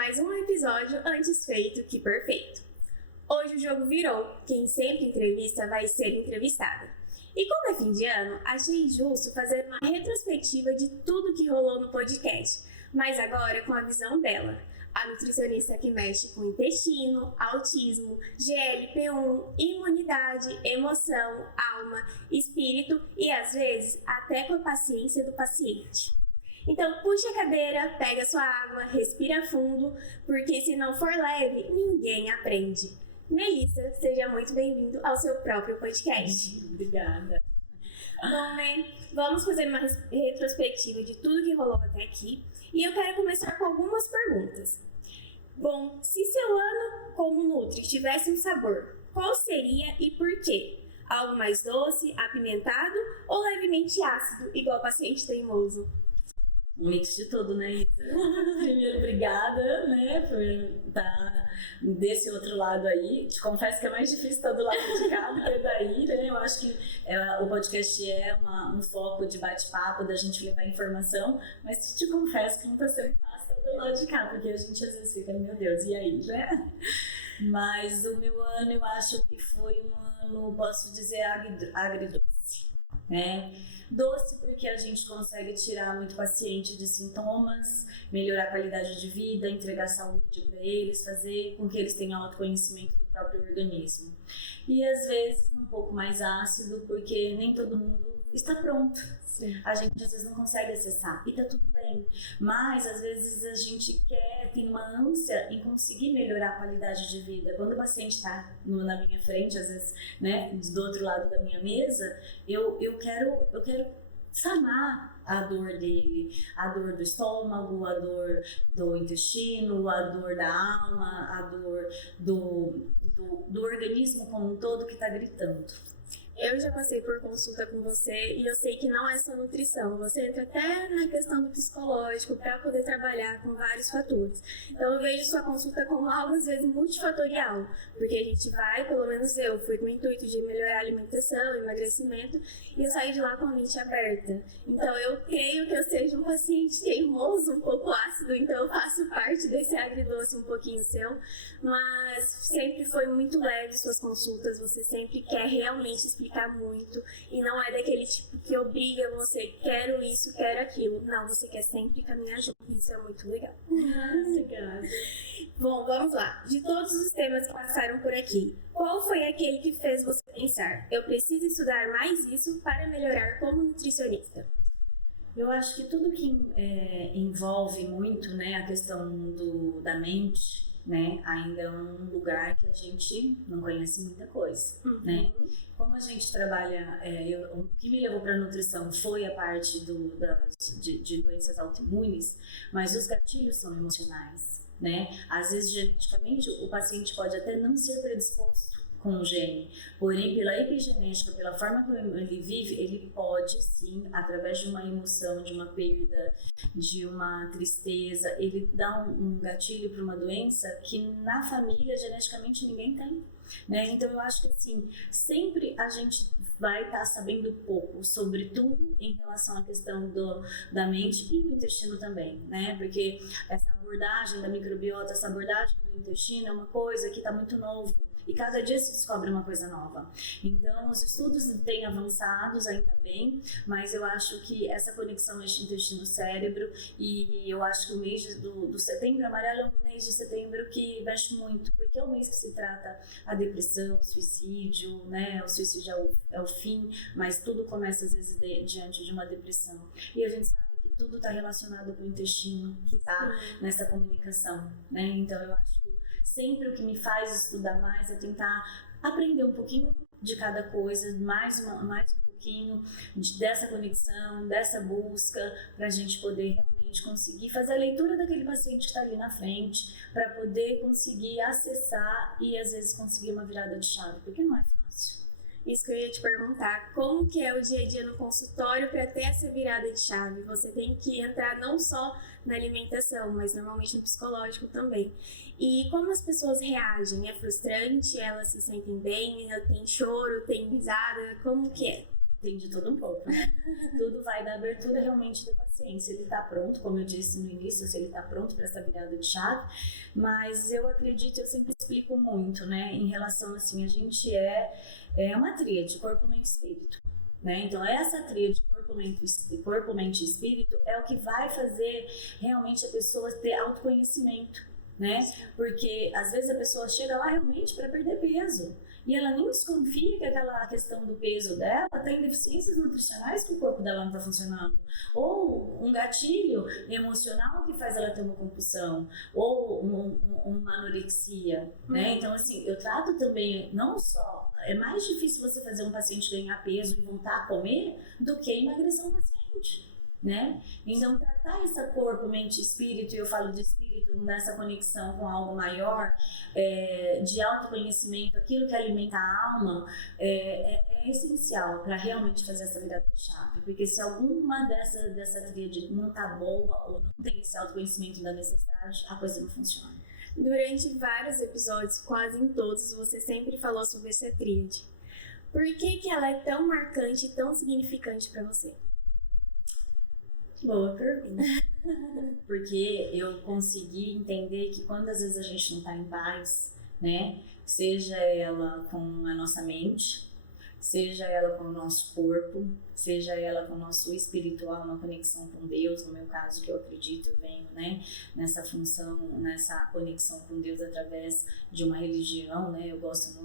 mais um episódio Antes Feito que Perfeito. Hoje o jogo virou, quem sempre entrevista vai ser entrevistada. E como é fim de ano, achei justo fazer uma retrospectiva de tudo que rolou no podcast, mas agora com a visão dela, a nutricionista que mexe com intestino, autismo, GLP-1, imunidade, emoção, alma, espírito e às vezes até com a paciência do paciente. Então puxe a cadeira, pega sua água, respira fundo, porque se não for leve, ninguém aprende. Melissa, seja muito bem-vindo ao seu próprio podcast. Obrigada. Bom, vamos fazer uma retrospectiva de tudo que rolou até aqui e eu quero começar com algumas perguntas. Bom, se seu ano como Nutri tivesse um sabor, qual seria e por quê? Algo mais doce, apimentado ou levemente ácido, igual paciente teimoso? Um mix de tudo, né, Isa? Primeiro, obrigada, né, por estar desse outro lado aí. Te confesso que é mais difícil estar do lado de cá do que daí, né? Eu acho que o podcast é um foco de bate-papo, da gente levar informação, mas te confesso que não está sendo fácil estar do lado de cá, porque a gente às vezes fica, meu Deus, e aí, né? Mas o meu ano, eu acho que foi um ano, posso dizer, agridoce. Doce porque a gente consegue tirar muito paciente de sintomas, melhorar a qualidade de vida, entregar saúde para eles, fazer com que eles tenham autoconhecimento do próprio organismo. E às vezes um pouco mais ácido porque nem todo mundo está pronto. Sim. A gente às vezes não consegue acessar e tá tudo bem, mas às vezes a gente tem uma ânsia em conseguir melhorar a qualidade de vida. Quando o paciente está na minha frente, às vezes, né, do outro lado da minha mesa, eu quero sanar a dor dele, a dor do estômago, a dor do intestino, a dor da alma, a dor do organismo como um todo que está gritando. Eu já passei por consulta com você e eu sei que não é só nutrição, você entra até na questão do psicológico para poder trabalhar com vários fatores. Então eu vejo sua consulta como algo às vezes multifatorial, porque a gente vai, pelo menos eu fui com o intuito de melhorar a alimentação, emagrecimento, e eu saí de lá com a mente aberta. Então eu creio que eu seja um paciente teimoso, um pouco ácido, então eu faço parte desse agridoce um pouquinho seu, mas sempre foi muito leve suas consultas, você sempre quer realmente explicar muito e não é daquele tipo que obriga você, quero isso, quero aquilo. Não, você quer sempre caminhar junto. Isso é muito legal. Obrigada. Bom, vamos lá. De todos os temas que passaram por aqui, qual foi aquele que fez você pensar, eu preciso estudar mais isso para melhorar como nutricionista? Eu acho que tudo que envolve muito, né, a questão da mente, né, ainda é um lugar que a gente não conhece muita coisa, né? Como a gente trabalha, o que me levou para a nutrição foi a parte de doenças autoimunes, mas os gatilhos são emocionais, né? Às vezes, geneticamente, o paciente pode até não ser predisposto com o gene, porém pela epigenética, pela forma como ele vive, ele pode sim, através de uma emoção, de uma perda, de uma tristeza, ele dá um gatilho para uma doença que na família geneticamente ninguém tem, né? Então eu acho que assim, sempre a gente vai estar sabendo pouco sobre tudo em relação à questão da mente e o intestino também, né? Porque essa abordagem da microbiota, essa abordagem do intestino é uma coisa que está muito novo. E cada dia se descobre uma coisa nova. Então, os estudos têm avançados, ainda bem, mas eu acho que essa conexão entre intestino-cérebro, e eu acho que o mês do setembro amarelo é um mês de setembro que mexe muito, porque é o mês que se trata a depressão, o suicídio, né? O suicídio é o fim, mas tudo começa às vezes diante de uma depressão. E a gente sabe que tudo está relacionado com o intestino, que está nessa comunicação, né? Então eu acho que sempre o que me faz estudar mais é tentar aprender um pouquinho de cada coisa, mais um pouquinho dessa conexão, dessa busca, para a gente poder realmente conseguir fazer a leitura daquele paciente que está ali na frente, para poder conseguir acessar e às vezes conseguir uma virada de chave, porque não é fácil. Isso que eu ia te perguntar, como que é o dia a dia no consultório para ter essa virada de chave? Você tem que entrar não só na alimentação, mas normalmente no psicológico também. E como as pessoas reagem? É frustrante? Elas se sentem bem? Tem choro? Tem risada? Como que é? Tem de tudo um pouco, né? Tudo vai da abertura realmente do paciente. Se ele está pronto, como eu disse no início, se ele está pronto para essa virada de chave. Mas eu acredito, eu sempre explico muito, né? Em relação, assim, a gente é uma tríade, corpo, mente e espírito. Né? Então, essa tríade corpo, mente e espírito é o que vai fazer realmente a pessoa ter autoconhecimento. Né? Porque às vezes a pessoa chega lá realmente para perder peso. E ela nem desconfia que aquela questão do peso dela tem deficiências nutricionais que o corpo dela não está funcionando. Ou um gatilho emocional que faz ela ter uma compulsão. Ou uma anorexia. Né? Então, assim, eu trato também, não só... É mais difícil você fazer um paciente ganhar peso e voltar a comer do que emagrecer um paciente. Né? Então, tratar esse corpo, mente e espírito, e eu falo de espírito nessa conexão com algo maior, de autoconhecimento, aquilo que alimenta a alma, é essencial para realmente fazer essa virada de chave. Porque se alguma dessa tríade não está boa ou não tem esse autoconhecimento da necessidade, a coisa não funciona. Durante vários episódios, quase em todos, você sempre falou sobre essa tríade. Por que ela é tão marcante e tão significante para você? Boa pergunta. Porque eu consegui entender que quando às vezes a gente não está em paz, né? Seja ela com a nossa mente, seja ela com o nosso corpo, seja ela com o nosso espiritual, uma conexão com Deus, no meu caso, que eu acredito, eu venho, né? Nessa função, nessa conexão com Deus através de uma religião, né? Eu gosto,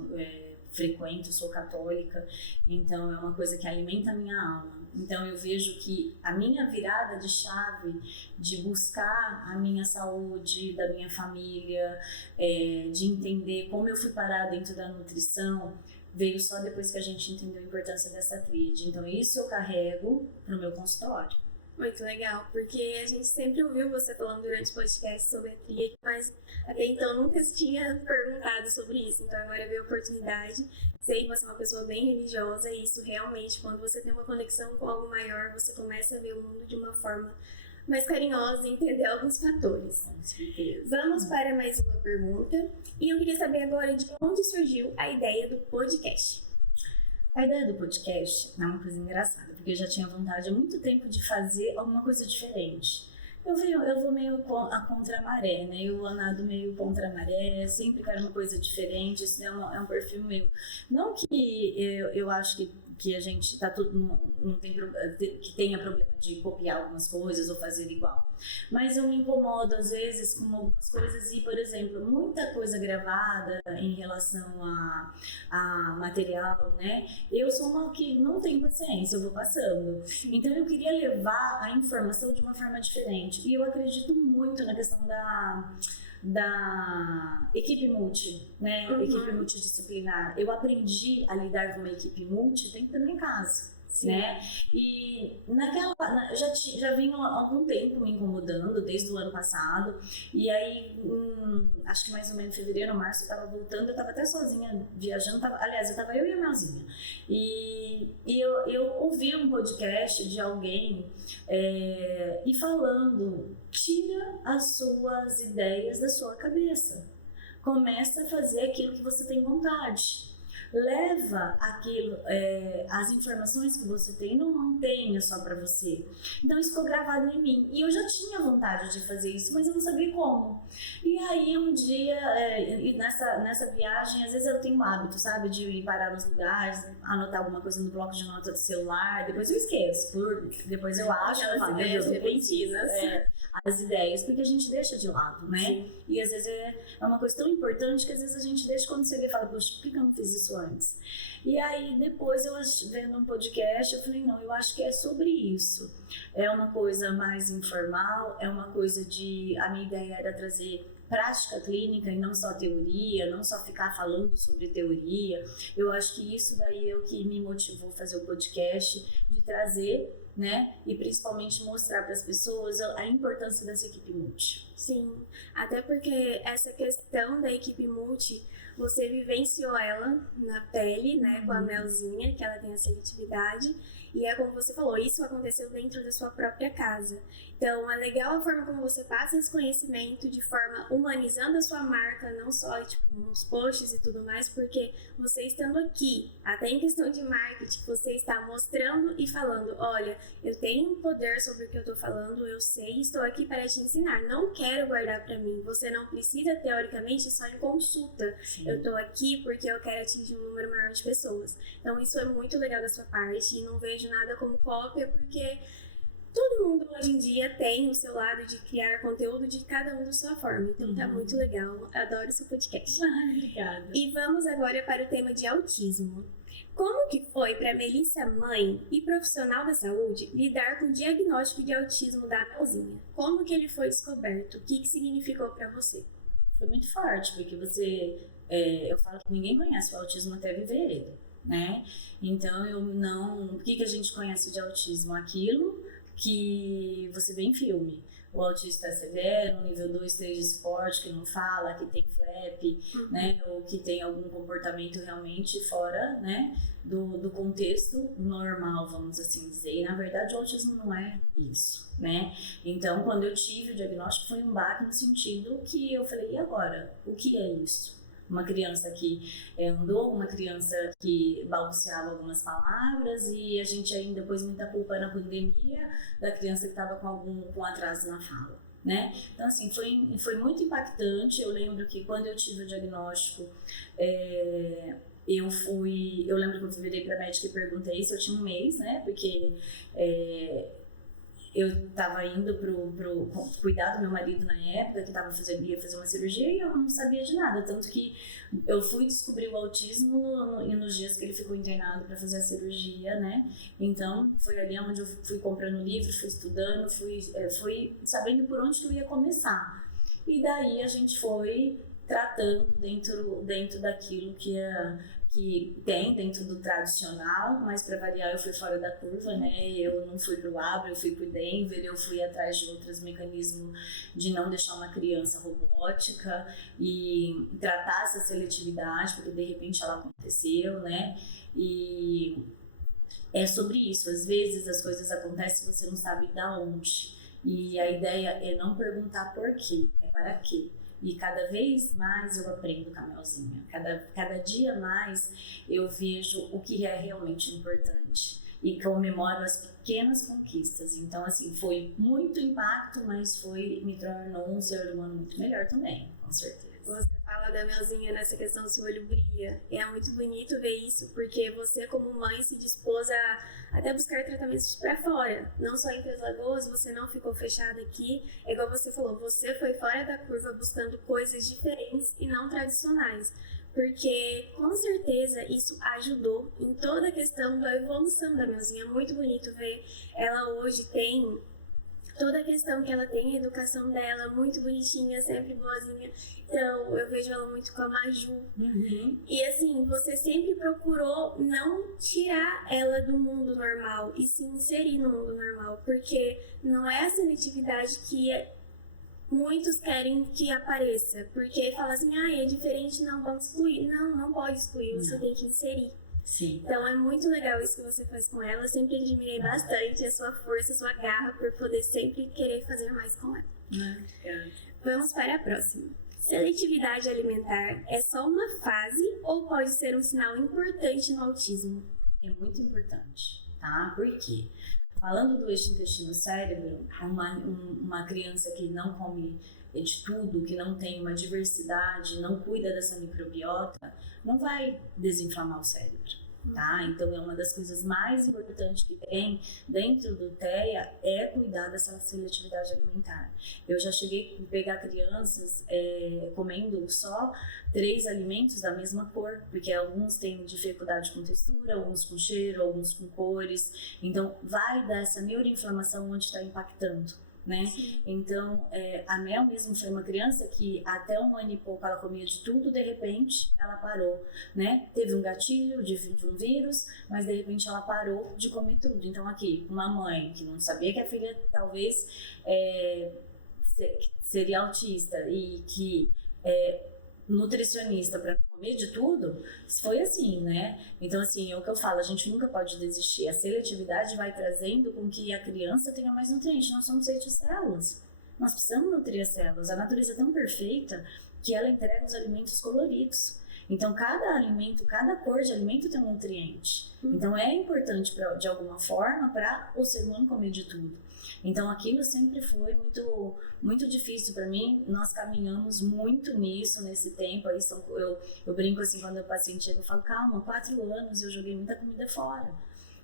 frequento, sou católica, então é uma coisa que alimenta a minha alma. Então eu vejo que a minha virada de chave de buscar a minha saúde, da minha família, de entender como eu fui parar dentro da nutrição, veio só depois que a gente entendeu a importância dessa tríade. Então isso eu carrego no meu consultório. Muito legal, porque a gente sempre ouviu você falando durante o podcast sobre a tríade, mas até então nunca tinha perguntado sobre isso. Então agora veio a oportunidade. Sei que você é uma pessoa bem religiosa e isso realmente, quando você tem uma conexão com algo maior, você começa a ver o mundo de uma forma mais carinhosa e entender alguns fatores. Com certeza. Vamos para mais uma pergunta. E eu queria saber agora de onde surgiu a ideia do podcast. A ideia do podcast é uma coisa engraçada, porque eu já tinha vontade há muito tempo de fazer alguma coisa diferente. Eu vou meio a contra-maré, né? Eu nado meio contra-maré, sempre quero uma coisa diferente, isso é um perfil meu. Não que eu acho que a gente tá tudo, não tem, que tenha problema de copiar algumas coisas ou fazer igual. Mas eu me incomodo às vezes com algumas coisas e, por exemplo, muita coisa gravada em relação a material, né? Eu sou uma que não tem paciência, eu vou passando. Então eu queria levar a informação de uma forma diferente. E eu acredito muito na questão da equipe multi, né? Equipe multidisciplinar. Eu aprendi a lidar com uma equipe multi dentro da minha casa. Sim. Né? E já vinha há algum tempo me incomodando, desde o ano passado, e aí acho que mais ou menos em fevereiro, março, eu tava voltando, eu tava até sozinha viajando, aliás, eu tava eu e a Melzinha, e eu ouvi um podcast de alguém e falando, tira as suas ideias da sua cabeça, começa a fazer aquilo que você tem vontade. Leva aquilo, as informações que você tem, não mantenha só para você. Então isso ficou gravado em mim. E eu já tinha vontade de fazer isso, mas eu não sabia como. E aí um dia, nessa viagem, às vezes eu tenho o hábito, sabe, de ir parar nos lugares, anotar alguma coisa no bloco de notas do celular, depois eu esqueço, depois eu acho, eu falo, meu Deus, repentinas. As ideias, porque a gente deixa de lado, né? Sim. E às vezes é uma coisa tão importante que às vezes a gente deixa, quando você vê e fala, poxa, por que eu não fiz isso antes? E aí depois eu vendo um podcast, eu falei, não, eu acho que é sobre isso. É uma coisa mais informal, é uma coisa a minha ideia era trazer prática clínica e não só teoria, não só ficar falando sobre teoria. Eu acho que isso daí é o que me motivou a fazer o podcast, de trazer, né, e principalmente mostrar para as pessoas a importância dessa equipe multi. Sim, até porque essa questão da equipe multi, você vivenciou ela na pele, né, com a Melzinha, que ela tem a seletividade. E é como você falou, isso aconteceu dentro da sua própria casa. Então, é legal a forma como você passa esse conhecimento de forma humanizando a sua marca, não só, tipo, nos posts e tudo mais, porque você estando aqui, até em questão de marketing, você está mostrando e falando, olha, eu tenho poder sobre o que eu estou falando, eu sei, estou aqui para te ensinar, não quero guardar para mim, você não precisa, teoricamente, só em consulta. Sim. Eu estou aqui porque eu quero atingir um número maior de pessoas. Então, isso é muito legal da sua parte e não vejo nada como cópia, porque todo mundo hoje em dia tem o seu lado de criar conteúdo de cada um da sua forma. Então tá muito legal. Adoro seu podcast. Obrigada. E vamos agora para o tema de autismo. Como que foi para Melissa, mãe e profissional da saúde, lidar com o diagnóstico de autismo da Melzinha? Como que ele foi descoberto? O que significou para você? Foi muito forte, porque eu falo que ninguém conhece o autismo até viver ele, né? Então o que a gente conhece de autismo? Aquilo que você vê em filme. O autista severo, nível 2, 3 de esporte, que não fala, que tem flap, né? Ou que tem algum comportamento realmente fora, né? Do contexto normal, vamos assim dizer. E, na verdade, o autismo não é isso, né? Então, quando eu tive o diagnóstico, foi um baque no sentido que eu falei, e agora? O que é isso? Uma criança que andou, uma criança que balbuciava algumas palavras e a gente ainda pôs muita culpa na pandemia da criança que estava com atraso na fala, né? Então, assim, foi muito impactante. Eu lembro que quando eu tive o diagnóstico, eu lembro que eu virei pra médica e perguntei se eu tinha um mês, né? Porque eu estava indo pro cuidar do meu marido na época, que ia fazer uma cirurgia e eu não sabia de nada. Tanto que eu fui descobrir o autismo nos dias que ele ficou internado para fazer a cirurgia, né? Então, foi ali onde eu fui comprando livro, fui estudando, fui sabendo por onde que eu ia começar. E daí a gente foi tratando dentro daquilo que tem dentro do tradicional, mas para variar eu fui fora da curva, né? Eu não fui pro Abra, eu fui pro Denver, eu fui atrás de outros mecanismos de não deixar uma criança robótica e tratar essa seletividade, porque de repente ela aconteceu, né? E é sobre isso, às vezes as coisas acontecem e você não sabe da onde. E a ideia é não perguntar por quê, é para quê. E cada vez mais eu aprendo com a Melzinha. Cada dia mais eu vejo o que é realmente importante. E comemoro as pequenas conquistas. Então, assim, foi muito impacto, mas me tornou um ser humano muito melhor também, com certeza. Você fala da Melzinha nessa questão do seu olho brilha. E é muito bonito ver isso, porque você, como mãe, se dispôs a até buscar tratamentos para fora. Não só em Três Lagoas, você não ficou fechada aqui. É igual você falou, você foi fora da curva buscando coisas diferentes e não tradicionais. Porque, com certeza, isso ajudou em toda a questão da evolução da Melzinha. É muito bonito ver ela hoje tem toda a questão que ela tem, a educação dela, muito bonitinha, sempre boazinha. Então, eu vejo ela muito com a Maju. E assim, você sempre procurou não tirar ela do mundo normal, e se inserir no mundo normal. Porque não é a seletividade que muitos querem que apareça. Porque fala assim, é diferente, não vamos excluir. Não pode excluir, você tem que inserir. Sim. Então é muito legal isso que você faz com ela. Eu sempre admirei bastante a sua força, a sua garra por poder sempre querer fazer mais com ela. Vamos para a próxima. Seletividade alimentar é só uma fase ou pode ser um sinal importante no autismo? É muito importante, tá? Por quê? Falando do eixo intestino-cérebro, uma criança que não come de tudo, que não tem uma diversidade, não cuida dessa microbiota, não vai desinflamar o cérebro, tá? Então é uma das coisas mais importantes que tem dentro do TEA é cuidar dessa seletividade alimentar. Eu já cheguei a pegar crianças comendo só 3 alimentos da mesma cor, porque alguns têm dificuldade com textura, alguns com cheiro, alguns com cores. Então vai dar essa neuroinflamação onde está impactando, né? Sim. Então, a Mel mesmo foi uma criança que até 1 ano e pouco ela comia de tudo, de repente ela parou, né? Teve um gatilho de um vírus, mas de repente ela parou de comer tudo. Então aqui, uma mãe que não sabia que a filha talvez seria autista e que nutricionista para comer de tudo, foi assim, né? Então, assim, é o que eu falo, a gente nunca pode desistir. A seletividade vai trazendo com que a criança tenha mais nutrientes. Nós somos feitos de células. Nós precisamos nutrir as células. A natureza é tão perfeita que ela entrega os alimentos coloridos. Então, cada alimento, cada cor de alimento tem um nutriente. Então, é importante, de alguma forma, para o ser humano comer de tudo. Então, aquilo sempre foi muito, muito difícil para mim. Nós caminhamos muito nisso, nesse tempo. Aí eu brinco assim, quando o paciente chega, eu falo, calma, 4 anos eu joguei muita comida fora,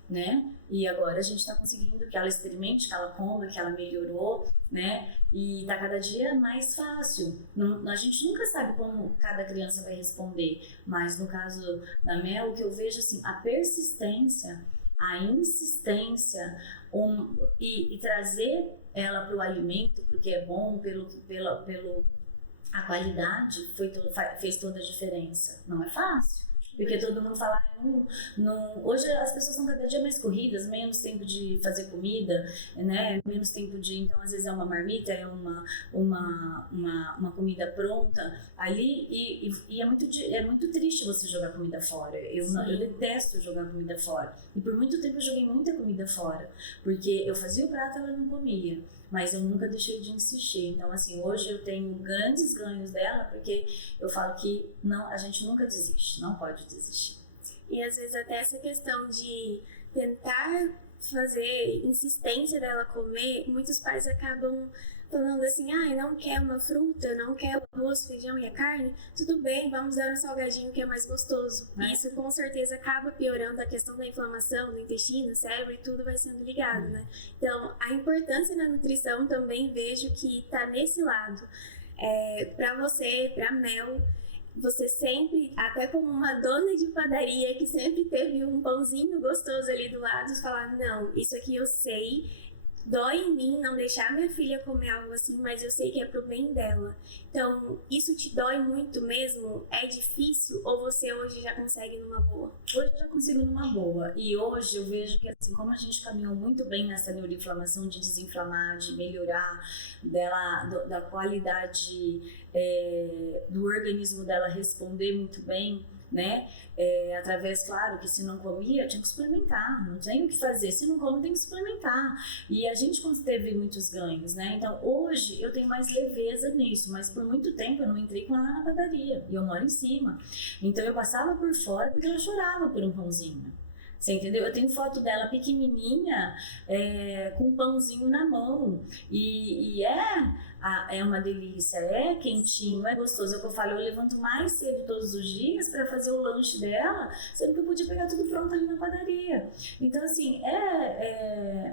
né? E agora a gente está conseguindo que ela experimente, que ela coma, que ela melhorou, né? E tá cada dia mais fácil. A gente nunca sabe como cada criança vai responder, mas no caso da Mel, o que eu vejo assim, a persistência, a insistência e trazer ela para o alimento, porque é bom, a qualidade fez toda a diferença. Não é fácil. Porque todo mundo fala, hoje as pessoas são cada dia mais corridas, menos tempo de fazer comida, né? Menos tempo então às vezes é uma marmita, é uma comida pronta ali e é muito triste você jogar comida fora. Eu detesto jogar comida fora. E por muito tempo eu joguei muita comida fora, porque eu fazia o prato e ela não comia. Mas eu nunca deixei de insistir. Então, assim, hoje eu tenho grandes ganhos dela, porque eu falo que a gente nunca desiste, não pode desistir. E às vezes até essa questão de tentar fazer insistência dela comer, muitos pais acabam falando assim, não quer uma fruta, não quer o arroz, feijão e a carne, tudo bem, vamos dar um salgadinho que é mais gostoso. Isso com certeza acaba piorando a questão da inflamação do intestino, cérebro e tudo vai sendo ligado, né? Então, a importância da nutrição também vejo que tá nesse lado. Pra você, pra Mel, você sempre, até como uma dona de padaria que sempre teve um pãozinho gostoso ali do lado, falar, não, isso aqui eu sei, dói em mim não deixar minha filha comer algo assim, mas eu sei que é pro bem dela. Então, isso te dói muito mesmo? É difícil? Ou você hoje já consegue numa boa? Hoje eu já consigo numa boa. E hoje eu vejo que, assim, como a gente caminhou muito bem nessa neuroinflamação, de desinflamar, de melhorar da qualidade do organismo dela responder muito bem, né? Através, claro, que se não comia, tinha que suplementar, não tem o que fazer, se não come, tem que suplementar. E a gente teve muitos ganhos, né? Então, hoje eu tenho mais leveza nisso, mas por muito tempo eu não entrei com ela na padaria, e eu moro em cima. Então, eu passava por fora porque ela chorava por um pãozinho. Você entendeu? Eu tenho foto dela pequenininha, com um pãozinho na mão. E é uma delícia, é quentinho, é gostoso. É o que eu falo, eu levanto mais cedo todos os dias para fazer o lanche dela, sendo que eu podia pegar tudo pronto ali na padaria. Então, assim,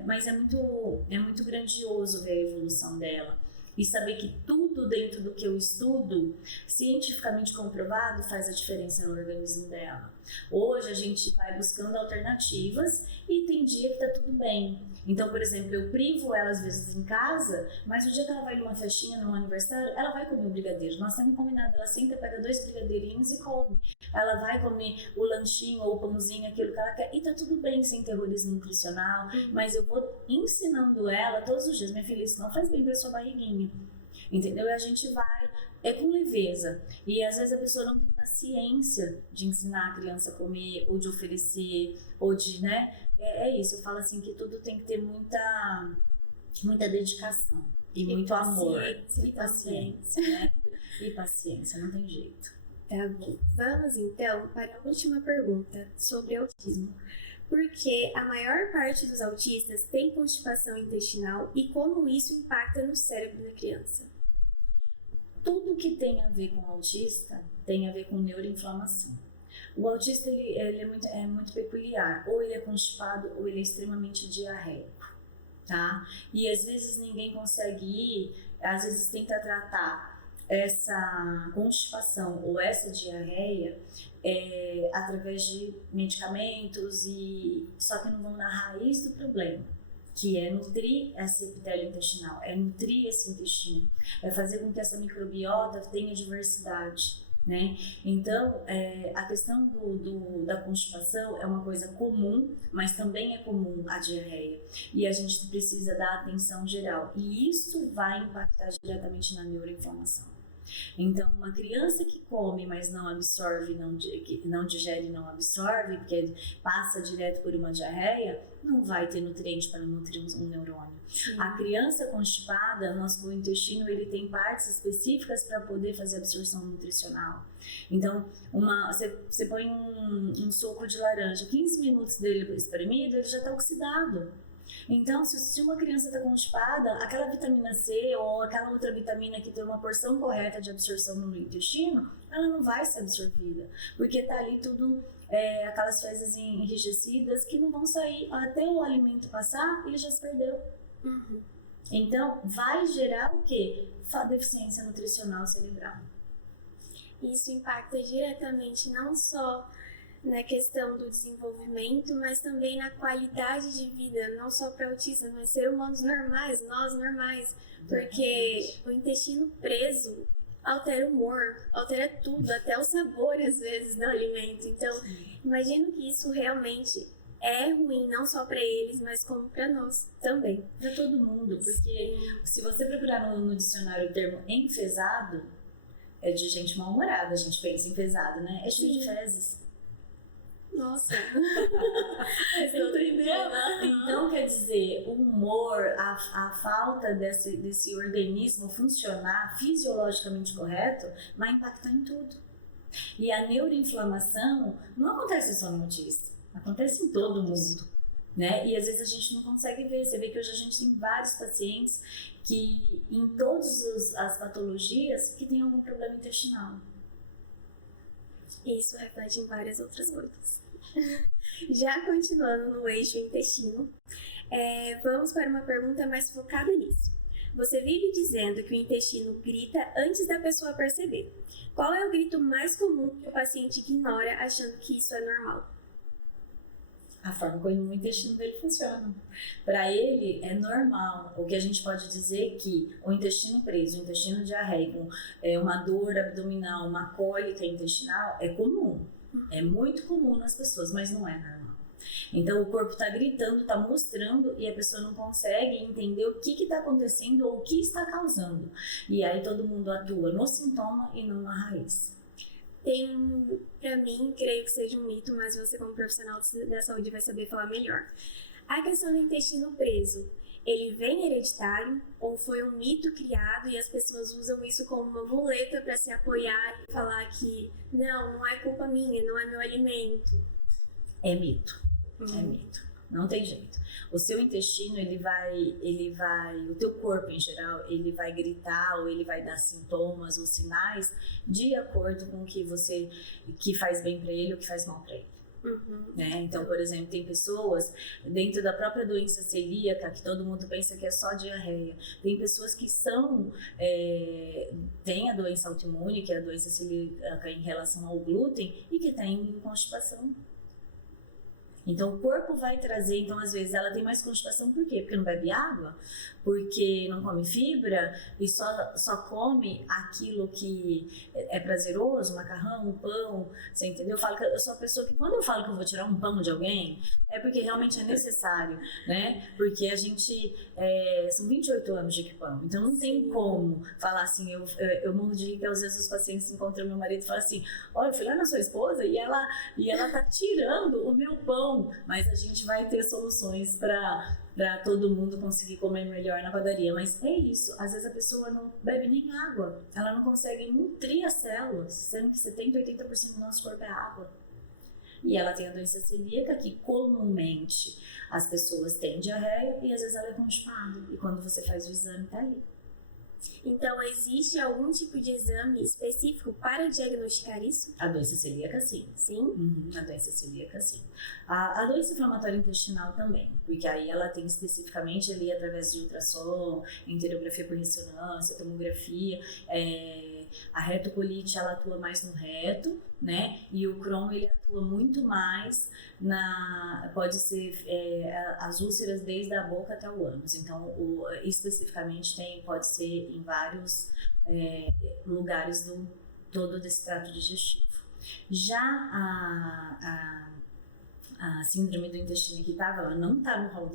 mas é muito grandioso ver a evolução dela. E saber que tudo dentro do que eu estudo, cientificamente comprovado, faz a diferença no organismo dela. Hoje a gente vai buscando alternativas e tem dia que tá tudo bem. Então, por exemplo, eu privo ela às vezes em casa, mas o dia que ela vai numa festinha, num aniversário, ela vai comer um brigadeiro. Nós temos combinado, ela senta, pega 2 brigadeirinhos e come. Ela vai comer o lanchinho ou o pãozinho, aquilo que ela quer, e tá tudo bem sem terrorismo nutricional, mas eu vou ensinando ela todos os dias, minha filha, isso não faz bem pra sua barriguinha. Entendeu? E a gente vai, com leveza. E às vezes a pessoa não tem paciência de ensinar a criança a comer, ou de oferecer, ou de, né? É isso, eu falo assim que tudo tem que ter muita dedicação e muito amor. E paciência, né? E paciência, não tem jeito. Tá bom. Vamos então para a última pergunta sobre autismo. Porque a maior parte dos autistas tem constipação intestinal e como isso impacta no cérebro da criança? Tudo que tem a ver com o autista tem a ver com neuroinflamação. O autista ele é muito peculiar, ou ele é constipado ou ele é extremamente diarreico, tá? E às vezes ninguém consegue ir, às vezes tenta tratar essa constipação ou essa diarreia através de medicamentos, só que não vão na raiz do problema, que é nutrir esse epitélio intestinal, é nutrir esse intestino, é fazer com que essa microbiota tenha diversidade, né? Então, a questão da constipação é uma coisa comum, mas também é comum a diarreia. E a gente precisa dar atenção geral. E isso vai impactar diretamente na neuroinflamação. Então, uma criança que come, mas não absorve, não digere, não absorve, porque passa direto por uma diarreia, não vai ter nutriente para nutrir um neurônio. Sim. A criança constipada, nosso intestino, ele tem partes específicas para poder fazer absorção nutricional. Então, você põe um suco de laranja, 15 minutos dele espremido, ele já está oxidado. Então, se uma criança está constipada, aquela vitamina C ou aquela outra vitamina que tem uma porção correta de absorção no intestino, ela não vai ser absorvida, porque está ali tudo, aquelas fezes enrijecidas que não vão sair, até o alimento passar, ele já se perdeu. Uhum. Então, vai gerar o quê? Deficiência nutricional cerebral. Isso impacta diretamente não só na questão do desenvolvimento, mas também na qualidade de vida, não só para autistas, mas seres humanos normais, nós normais, porque o intestino preso altera o humor, altera tudo, até o sabor às vezes do alimento. Então, imagino que isso realmente é ruim, não só para eles, mas como para nós também. Para todo mundo, porque se você procurar no dicionário o termo enfesado, é de gente mal-humorada, a gente pensa enfesado, né? É cheio de fezes. Nossa! Entendeu? Então, quer dizer, o humor, a falta desse organismo funcionar fisiologicamente correto vai impactar em tudo. E a neuroinflamação não acontece só no autista, acontece em todo mundo, né? E às vezes a gente não consegue ver. Você vê que hoje a gente tem vários pacientes que, em todas as patologias, que tem algum problema intestinal. Isso reflete em várias outras coisas. Já continuando no eixo intestino, vamos para uma pergunta mais focada nisso. Você vive dizendo que o intestino grita antes da pessoa perceber. Qual é o grito mais comum que o paciente ignora achando que isso é normal? A forma como o intestino dele funciona. Para ele é normal. O que a gente pode dizer é que o intestino preso, o intestino diarreico, uma dor abdominal, uma cólica intestinal é comum. É muito comum nas pessoas, mas não é normal. Então o corpo está gritando, está mostrando e a pessoa não consegue entender o que está acontecendo ou o que está causando. E aí todo mundo atua no sintoma e não na raiz. Tem, pra mim, creio que seja um mito, mas você como profissional da saúde vai saber falar melhor. A questão do intestino preso, ele vem hereditário ou foi um mito criado e as pessoas usam isso como uma muleta para se apoiar e falar que não é culpa minha, não é meu alimento? É mito, é mito, não tem jeito. O seu intestino, ele vai, o teu corpo em geral, ele vai gritar ou ele vai dar sintomas ou sinais de acordo com o que faz bem para ele ou que faz mal para ele. Né? Então, por exemplo, tem pessoas dentro da própria doença celíaca que todo mundo pensa que é só diarreia. Tem pessoas que têm a doença autoimune, que é a doença celíaca em relação ao glúten e que tem constipação. Então o corpo vai trazer, então às vezes ela tem mais constipação, por quê? Porque não bebe água, porque não come fibra e só come aquilo que é prazeroso, macarrão, pão, você entendeu? Eu sou a pessoa que quando eu falo que eu vou tirar um pão de alguém, é porque realmente é necessário, né? Porque a gente, são 28 anos de pão, então não tem como falar assim, eu morro de rir que às vezes os pacientes encontram meu marido e falam assim, olha, eu fui lá na sua esposa e ela tá tirando o meu pão, mas a gente vai ter soluções para todo mundo conseguir comer melhor na padaria. Mas é isso, às vezes a pessoa não bebe nem água, ela não consegue nutrir as células, sendo que 70% a 80% do nosso corpo é água. E ela tem a doença celíaca, que comumente as pessoas têm diarreia e às vezes ela é constipada. E quando você faz o exame, tá aí. Então, existe algum tipo de exame específico para diagnosticar isso? A doença celíaca, sim. Sim? A doença celíaca, sim. A doença inflamatória intestinal também, porque aí ela tem especificamente ali através de ultrassom, enterografia por ressonância, tomografia, a retocolite ela atua mais no reto, né? E o Crohn ele atua muito mais pode ser as úlceras desde a boca até o ânus. Então, especificamente pode ser em vários lugares todo desse trato digestivo. Já a síndrome do intestino irritável, ela não está no rol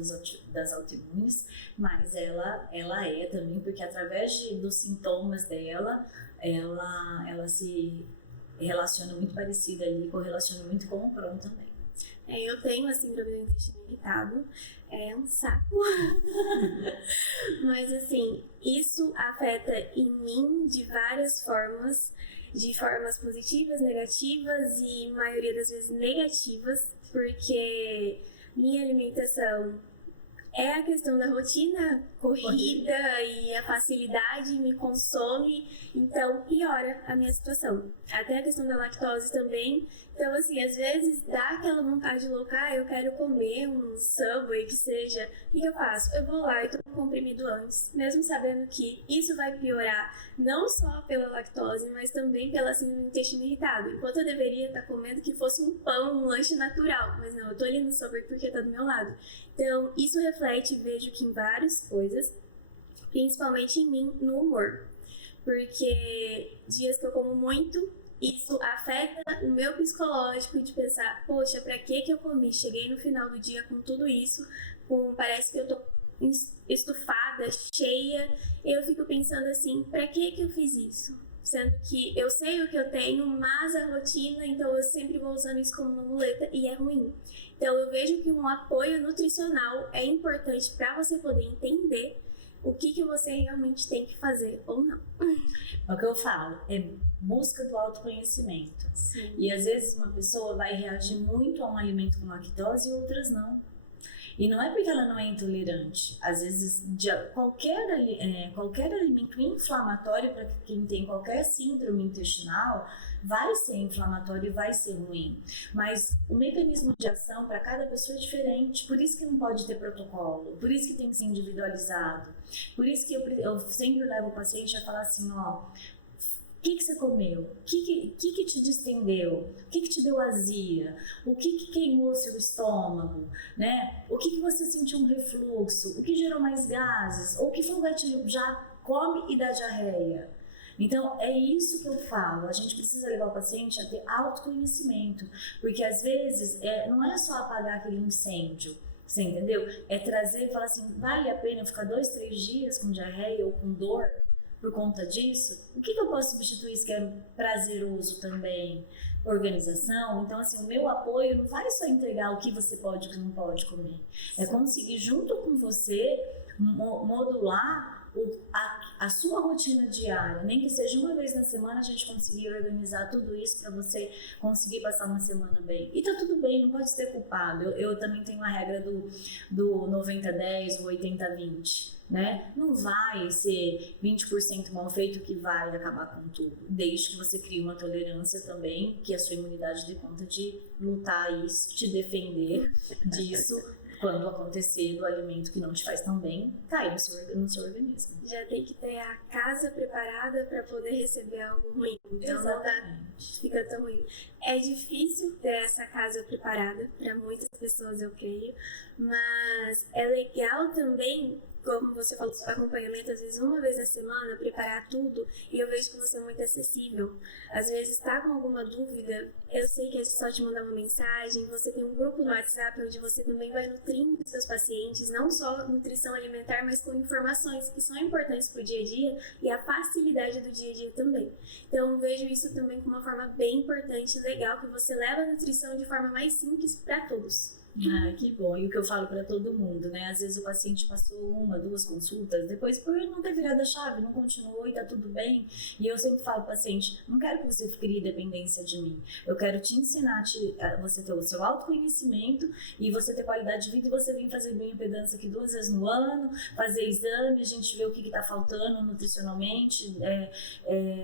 das autoimunes, mas ela é também, porque através dos sintomas dela, ela se relaciona muito parecida ali, correlaciona muito com o Crohn também. Eu tenho a síndrome do intestino irritado, é um saco. Mas assim, isso afeta em mim de várias formas, de formas positivas, negativas e maioria das vezes negativas, porque minha alimentação é a questão da rotina corrida e a facilidade me consome, então piora a minha situação. Até a questão da lactose também. Então, assim, às vezes dá aquela vontade louca, eu quero comer um Subway, que seja. O que eu faço? Eu vou lá e tomo um comprimido antes, mesmo sabendo que isso vai piorar não só pela lactose, mas também pela síndrome do intestino irritado. Enquanto eu deveria estar comendo que fosse um pão, um lanche natural, mas não, eu tô ali no Subway porque tá do meu lado. Então, isso reflete, vejo que em várias coisas, principalmente em mim, no humor. Porque dias que eu como muito, isso afeta o meu psicológico de pensar, poxa, pra que eu comi? Cheguei no final do dia com tudo isso, parece que eu tô estufada, cheia, eu fico pensando assim, pra que eu fiz isso? Sendo que eu sei o que eu tenho, mas a rotina, então eu sempre vou usando isso como uma muleta e é ruim. Então eu vejo que um apoio nutricional é importante para você poder entender o que você realmente tem que fazer ou não. É o que eu falo, é busca do autoconhecimento. Sim. E às vezes uma pessoa vai reagir muito a um alimento com lactose e outras não. E não é porque ela não é intolerante. Às vezes, qualquer alimento inflamatório, para quem tem qualquer síndrome intestinal, vai ser inflamatório e vai ser ruim. Mas o mecanismo de ação para cada pessoa é diferente. Por isso que não pode ter protocolo. Por isso que tem que ser individualizado. Por isso que eu sempre levo o paciente a falar assim, ó... O que você comeu? O que te distendeu? O que te deu azia? O que queimou seu estômago? Né? O que você sentiu um refluxo? O que gerou mais gases? Ou o que foi o gatilho? Já come e dá diarreia. Então, é isso que eu falo. A gente precisa levar o paciente a ter autoconhecimento. Porque, às vezes, não é só apagar aquele incêndio. Você entendeu? É trazer e falar assim, vale a pena eu ficar 2, 3 dias com diarreia ou com dor? Por conta disso, o que eu posso substituir isso que é prazeroso também? Organização. Então, assim, o meu apoio não vai só entregar o que você pode e o que não pode comer. É conseguir, junto com você, modular a sua rotina diária. Nem que seja uma vez na semana, a gente conseguir organizar tudo isso para você conseguir passar uma semana bem. E tá tudo bem, não pode ser culpado. Eu também tenho a regra do 90-10, o 80-20. Né? Não vai ser 20% mal feito que vai acabar com tudo, desde que você crie uma tolerância também, que a sua imunidade dê conta de lutar isso, te defender disso quando acontecer do alimento que não te faz tão bem, cair no seu organismo. Já tem que ter a casa preparada para poder receber algo ruim, então não fica tão ruim. É difícil ter essa casa preparada para muitas pessoas, eu creio, mas é legal também, como você falou, seu acompanhamento, às vezes uma vez na semana, preparar tudo, e eu vejo que você é muito acessível. Às vezes está com alguma dúvida, eu sei que é só te mandar uma mensagem, você tem um grupo no WhatsApp onde você também vai nutrindo seus pacientes, não só nutrição alimentar, mas com informações que são importantes para o dia a dia e a facilidade do dia a dia também. Então eu vejo isso também como uma forma bem importante e legal, que você leva a nutrição de forma mais simples para todos. Ah, que bom. E o que eu falo para todo mundo, né? Às vezes o paciente passou 1, 2 consultas, depois por não ter virado a chave, não continuou e tá tudo bem. E eu sempre falo pro paciente, não quero que você crie dependência de mim. Eu quero te ensinar a você ter o seu autoconhecimento e você ter qualidade de vida, e você vem fazer bioimpedância aqui 2 vezes no ano, fazer exame, a gente vê o que tá faltando nutricionalmente,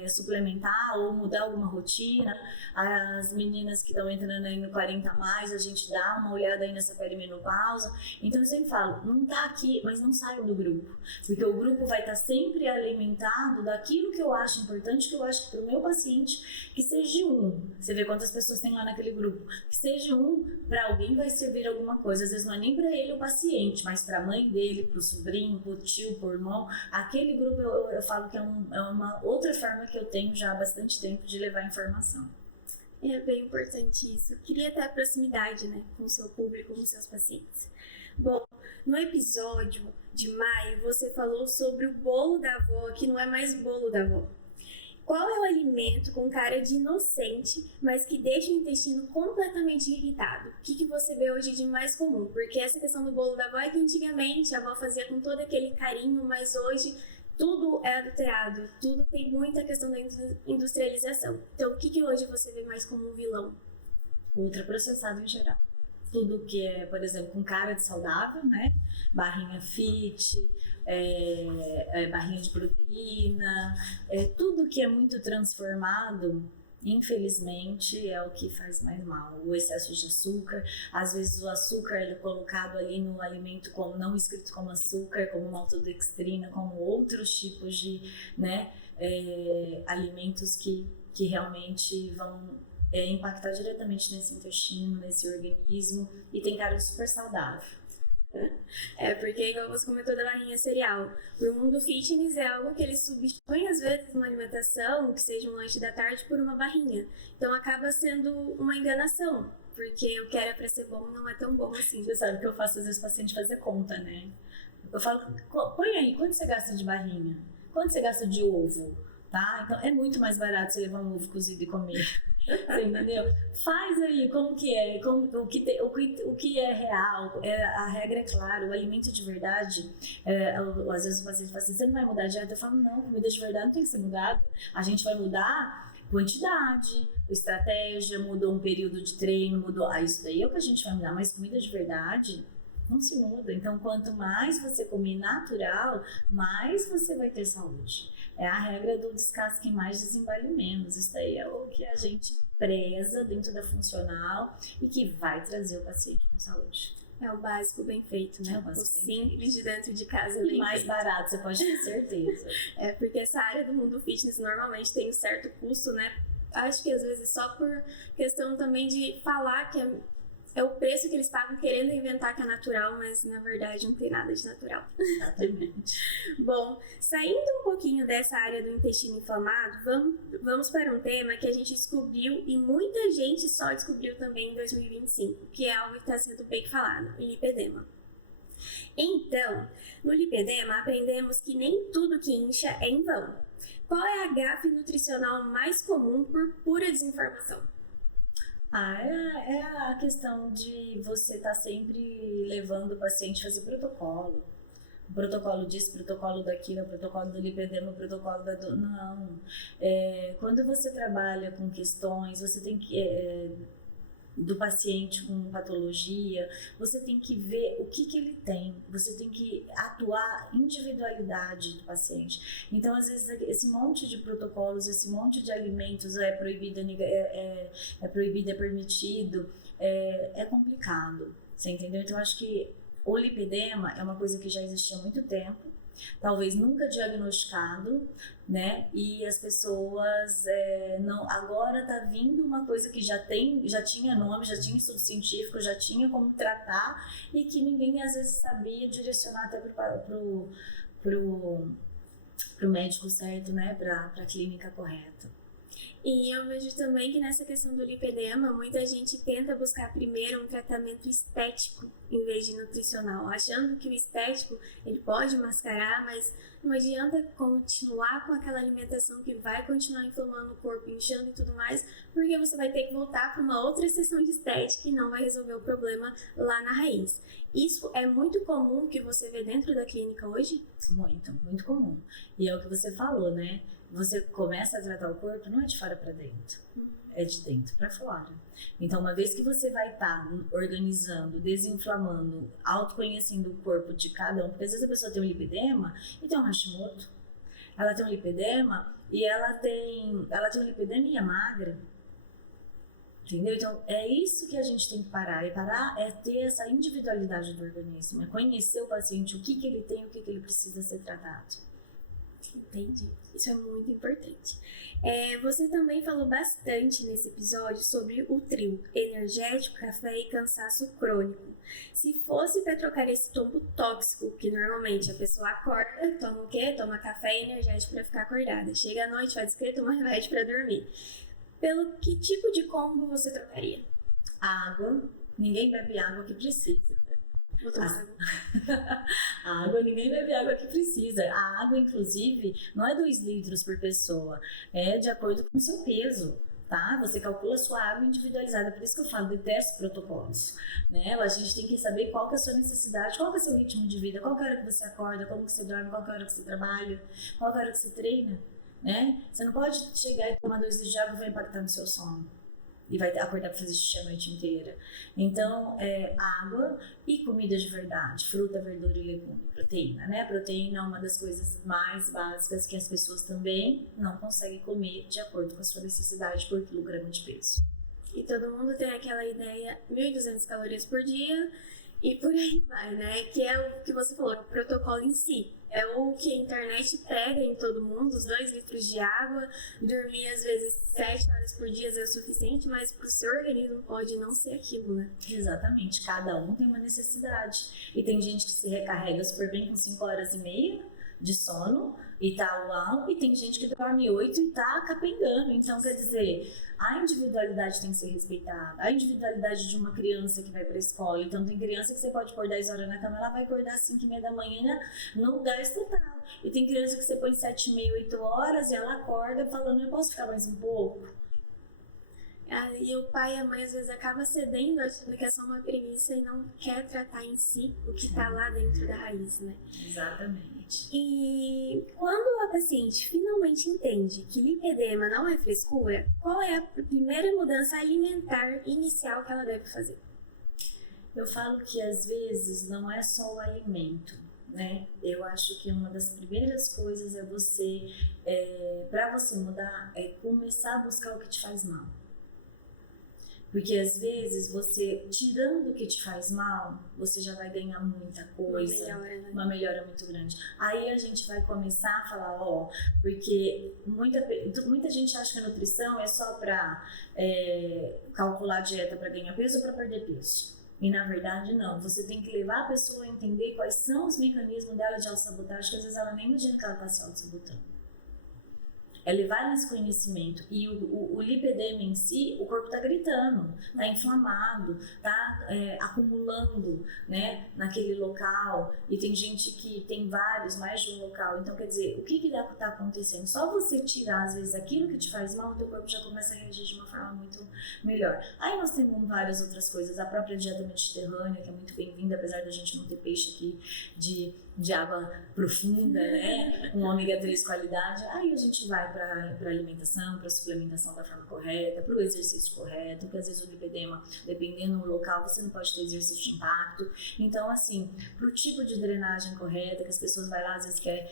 suplementar ou mudar alguma rotina. As meninas que estão entrando aí no 40 a mais, a gente dá uma olhada aí nessa perimenopausa. Então eu sempre falo, não tá aqui, mas não saiam do grupo, porque o grupo vai estar sempre alimentado daquilo que eu acho importante, que eu acho que para o meu paciente, que seja você vê quantas pessoas tem lá naquele grupo, que seja para alguém vai servir alguma coisa, às vezes não é nem para ele o paciente, mas para a mãe dele, para o sobrinho, para o tio, para o irmão. Aquele grupo eu falo que é uma outra forma que eu tenho já há bastante tempo de levar informação. É bem importante isso. Queria ter a proximidade, né, com o seu público, com os seus pacientes. Bom, no episódio de maio, você falou sobre o bolo da avó, que não é mais bolo da avó. Qual é o alimento com cara de inocente, mas que deixa o intestino completamente irritado? O que você vê hoje de mais comum? Porque essa questão do bolo da avó é que antigamente a avó fazia com todo aquele carinho, mas hoje tudo é adulterado, tudo tem muita questão da industrialização. Então, o que hoje você vê mais como um vilão? Ultraprocessado em geral. Tudo que é, por exemplo, com cara de saudável, né? Barrinha fit, barrinha de proteína, tudo que é muito transformado, infelizmente, é o que faz mais mal. O excesso de açúcar, às vezes o açúcar ele é colocado ali no alimento como não escrito como açúcar, como maltodextrina, como outros tipos de, né, alimentos que realmente vão impactar diretamente nesse intestino, nesse organismo, e tem cara de super saudável. Porque igual você comentou da barrinha cereal, pro mundo fitness é algo que eles substituem às vezes uma alimentação, que seja um lanche da tarde, por uma barrinha. Então acaba sendo uma enganação, porque o que era pra ser bom não é tão bom assim. Você sabe que eu faço às vezes o paciente fazer conta, né? Eu falo, põe aí, quanto você gasta de barrinha? Quanto você gasta de ovo? Tá? Então é muito mais barato você levar um ovo cozido e comer. Você entendeu? Faz aí como que é, o que é real, a regra é clara, o alimento de verdade. Às vezes o paciente fala assim, você não vai mudar a dieta? Eu falo, não, comida de verdade não tem que ser mudada. A gente vai mudar quantidade, estratégia, mudou um período de treino, mudou. Isso daí é o que a gente vai mudar, mas comida de verdade não se muda. Então, quanto mais você comer natural, mais você vai ter saúde. É a regra do descasque mais, desembale menos. Isso daí é o que a gente preza dentro da funcional e que vai trazer o paciente com saúde. É o básico bem feito, né? O simples de dentro de casa. E mais barato, você pode ter certeza. Porque essa área do mundo fitness normalmente tem um certo custo, né? Acho que às vezes só por questão também de falar que é o preço que eles pagam querendo inventar que é natural, mas na verdade não tem nada de natural. Exatamente. Bom, saindo um pouquinho dessa área do intestino inflamado, vamos para um tema que a gente descobriu e muita gente só descobriu também em 2025, que é algo que está sendo bem falado, o lipedema. Então, no lipedema aprendemos que nem tudo que incha é em vão. Qual é a gafe nutricional mais comum por pura desinformação? É a questão de você estar sempre levando o paciente a fazer protocolo. O protocolo disso, protocolo daquilo, o protocolo do lipedema, o protocolo da dor. Não. Quando você trabalha com questões, você tem que... do paciente com patologia, você tem que ver o que ele tem, você tem que atuar individualidade do paciente. Então, às vezes, esse monte de protocolos, esse monte de alimentos é proibido, é permitido, é complicado, você entendeu? Então, acho que o lipedema é uma coisa que já existia há muito tempo, talvez nunca diagnosticado, né? E as pessoas não, agora tá vindo uma coisa que já tinha nome, já tinha estudo científico, já tinha como tratar e que ninguém às vezes sabia direcionar até pro médico certo, né? Pra clínica correta. E eu vejo também que nessa questão do lipedema, muita gente tenta buscar primeiro um tratamento estético em vez de nutricional, achando que o estético ele pode mascarar, mas não adianta continuar com aquela alimentação que vai continuar inflamando o corpo, inchando e tudo mais, porque você vai ter que voltar para uma outra sessão de estética e não vai resolver o problema lá na raiz. Isso é muito comum que você vê dentro da clínica hoje? Muito, muito comum. E é o que você falou, né? Você começa a tratar o corpo, não é de fora para dentro, é de dentro para fora. Então, uma vez que você vai estar organizando, desinflamando, autoconhecendo o corpo de cada um, porque às vezes a pessoa tem um lipedema e tem um Hashimoto, ela tem um lipedema e ela tem um lipedema e é magra. Entendeu? Então, é isso que a gente tem que parar. É ter essa individualidade do organismo, é conhecer o paciente, o que ele tem, o que ele precisa ser tratado. Entendi. Isso é muito importante. Você também falou bastante nesse episódio sobre o trio energético, café e cansaço crônico. Se fosse para trocar esse tombo tóxico, que normalmente a pessoa acorda, toma o quê? Toma café e energético para ficar acordada. Chega à noite, vai descrever, toma remédio para dormir. Pelo que tipo de combo você trocaria? Água. Ninguém bebe água que precisa. Vou tomar água. A água, ninguém bebe água que precisa. A água, inclusive, não é 2 litros por pessoa, é de acordo com o seu peso. Tá? Você calcula a sua água individualizada, por isso que eu falo, detesto protocolos, né? A gente tem que saber qual que é a sua necessidade, qual que é o seu ritmo de vida, qual que é a hora que você acorda, como que você dorme, qual que é a hora que você trabalha, qual que é a hora que você treina, né? Você não pode chegar e tomar 2 litros de água e vai impactar no seu sono. E vai acordar para fazer xixi a noite inteira. Então, água e comida de verdade, fruta, verdura e legume, proteína, né? Proteína é uma das coisas mais básicas que as pessoas também não conseguem comer de acordo com a sua necessidade por quilograma de peso. E todo mundo tem aquela ideia, 1.200 calorias por dia e por aí vai, né? Que é o que você falou, o protocolo em si. É o que a internet prega em todo mundo, os 2 litros de água, dormir às vezes 7 horas por dia é o suficiente, mas pro seu organismo pode não ser aquilo, né? Exatamente, cada um tem uma necessidade. E tem gente que se recarrega super bem com 5 horas e meia de sono e tá uau, e tem gente que dorme 8 e tá capengando. Então, quer dizer, a individualidade tem que ser respeitada. A individualidade de uma criança que vai pra escola. Então, tem criança que você pode pôr 10 horas na cama, ela vai acordar às 5h30 da manhã no gás total. E tem criança que você põe 7h30, 8 horas e ela acorda falando, eu posso ficar mais um pouco? E o pai e a mãe às vezes acaba cedendo, achando que é só uma preguiça e não quer tratar em si o que está lá dentro da raiz, né? Exatamente. E quando a paciente finalmente entende que lipedema não é frescura, qual é a primeira mudança alimentar inicial que ela deve fazer? Eu falo que às vezes não é só o alimento, né? Eu acho que uma das primeiras coisas é você, para você mudar, é começar a buscar o que te faz mal. Porque às vezes você, tirando o que te faz mal, você já vai ganhar muita coisa, uma melhora muito grande. Aí a gente vai começar a falar, porque muita gente acha que a nutrição é só para calcular a dieta para ganhar peso ou para perder peso. E na verdade não, você tem que levar a pessoa a entender quais são os mecanismos dela de autossabotagem, que às vezes ela nem imagina que ela está se autossabotando. É levar nesse conhecimento. E o lipedema em si, o corpo está gritando, está inflamado, está acumulando, né, naquele local. E tem gente que tem mais de um local. Então, quer dizer, o que está acontecendo? Só você tirar, às vezes, aquilo que te faz mal, o teu corpo já começa a reagir de uma forma muito melhor. Aí nós temos várias outras coisas. A própria dieta mediterrânea, que é muito bem-vinda, apesar da gente não ter peixe aqui de água profunda, né? Um ômega 3 qualidade. Aí a gente vai para alimentação, para suplementação da forma correta, para o exercício correto, porque às vezes o lipedema, dependendo do local, você não pode ter exercício de impacto. Então, assim, para o tipo de drenagem correta, que as pessoas vão lá, às vezes quer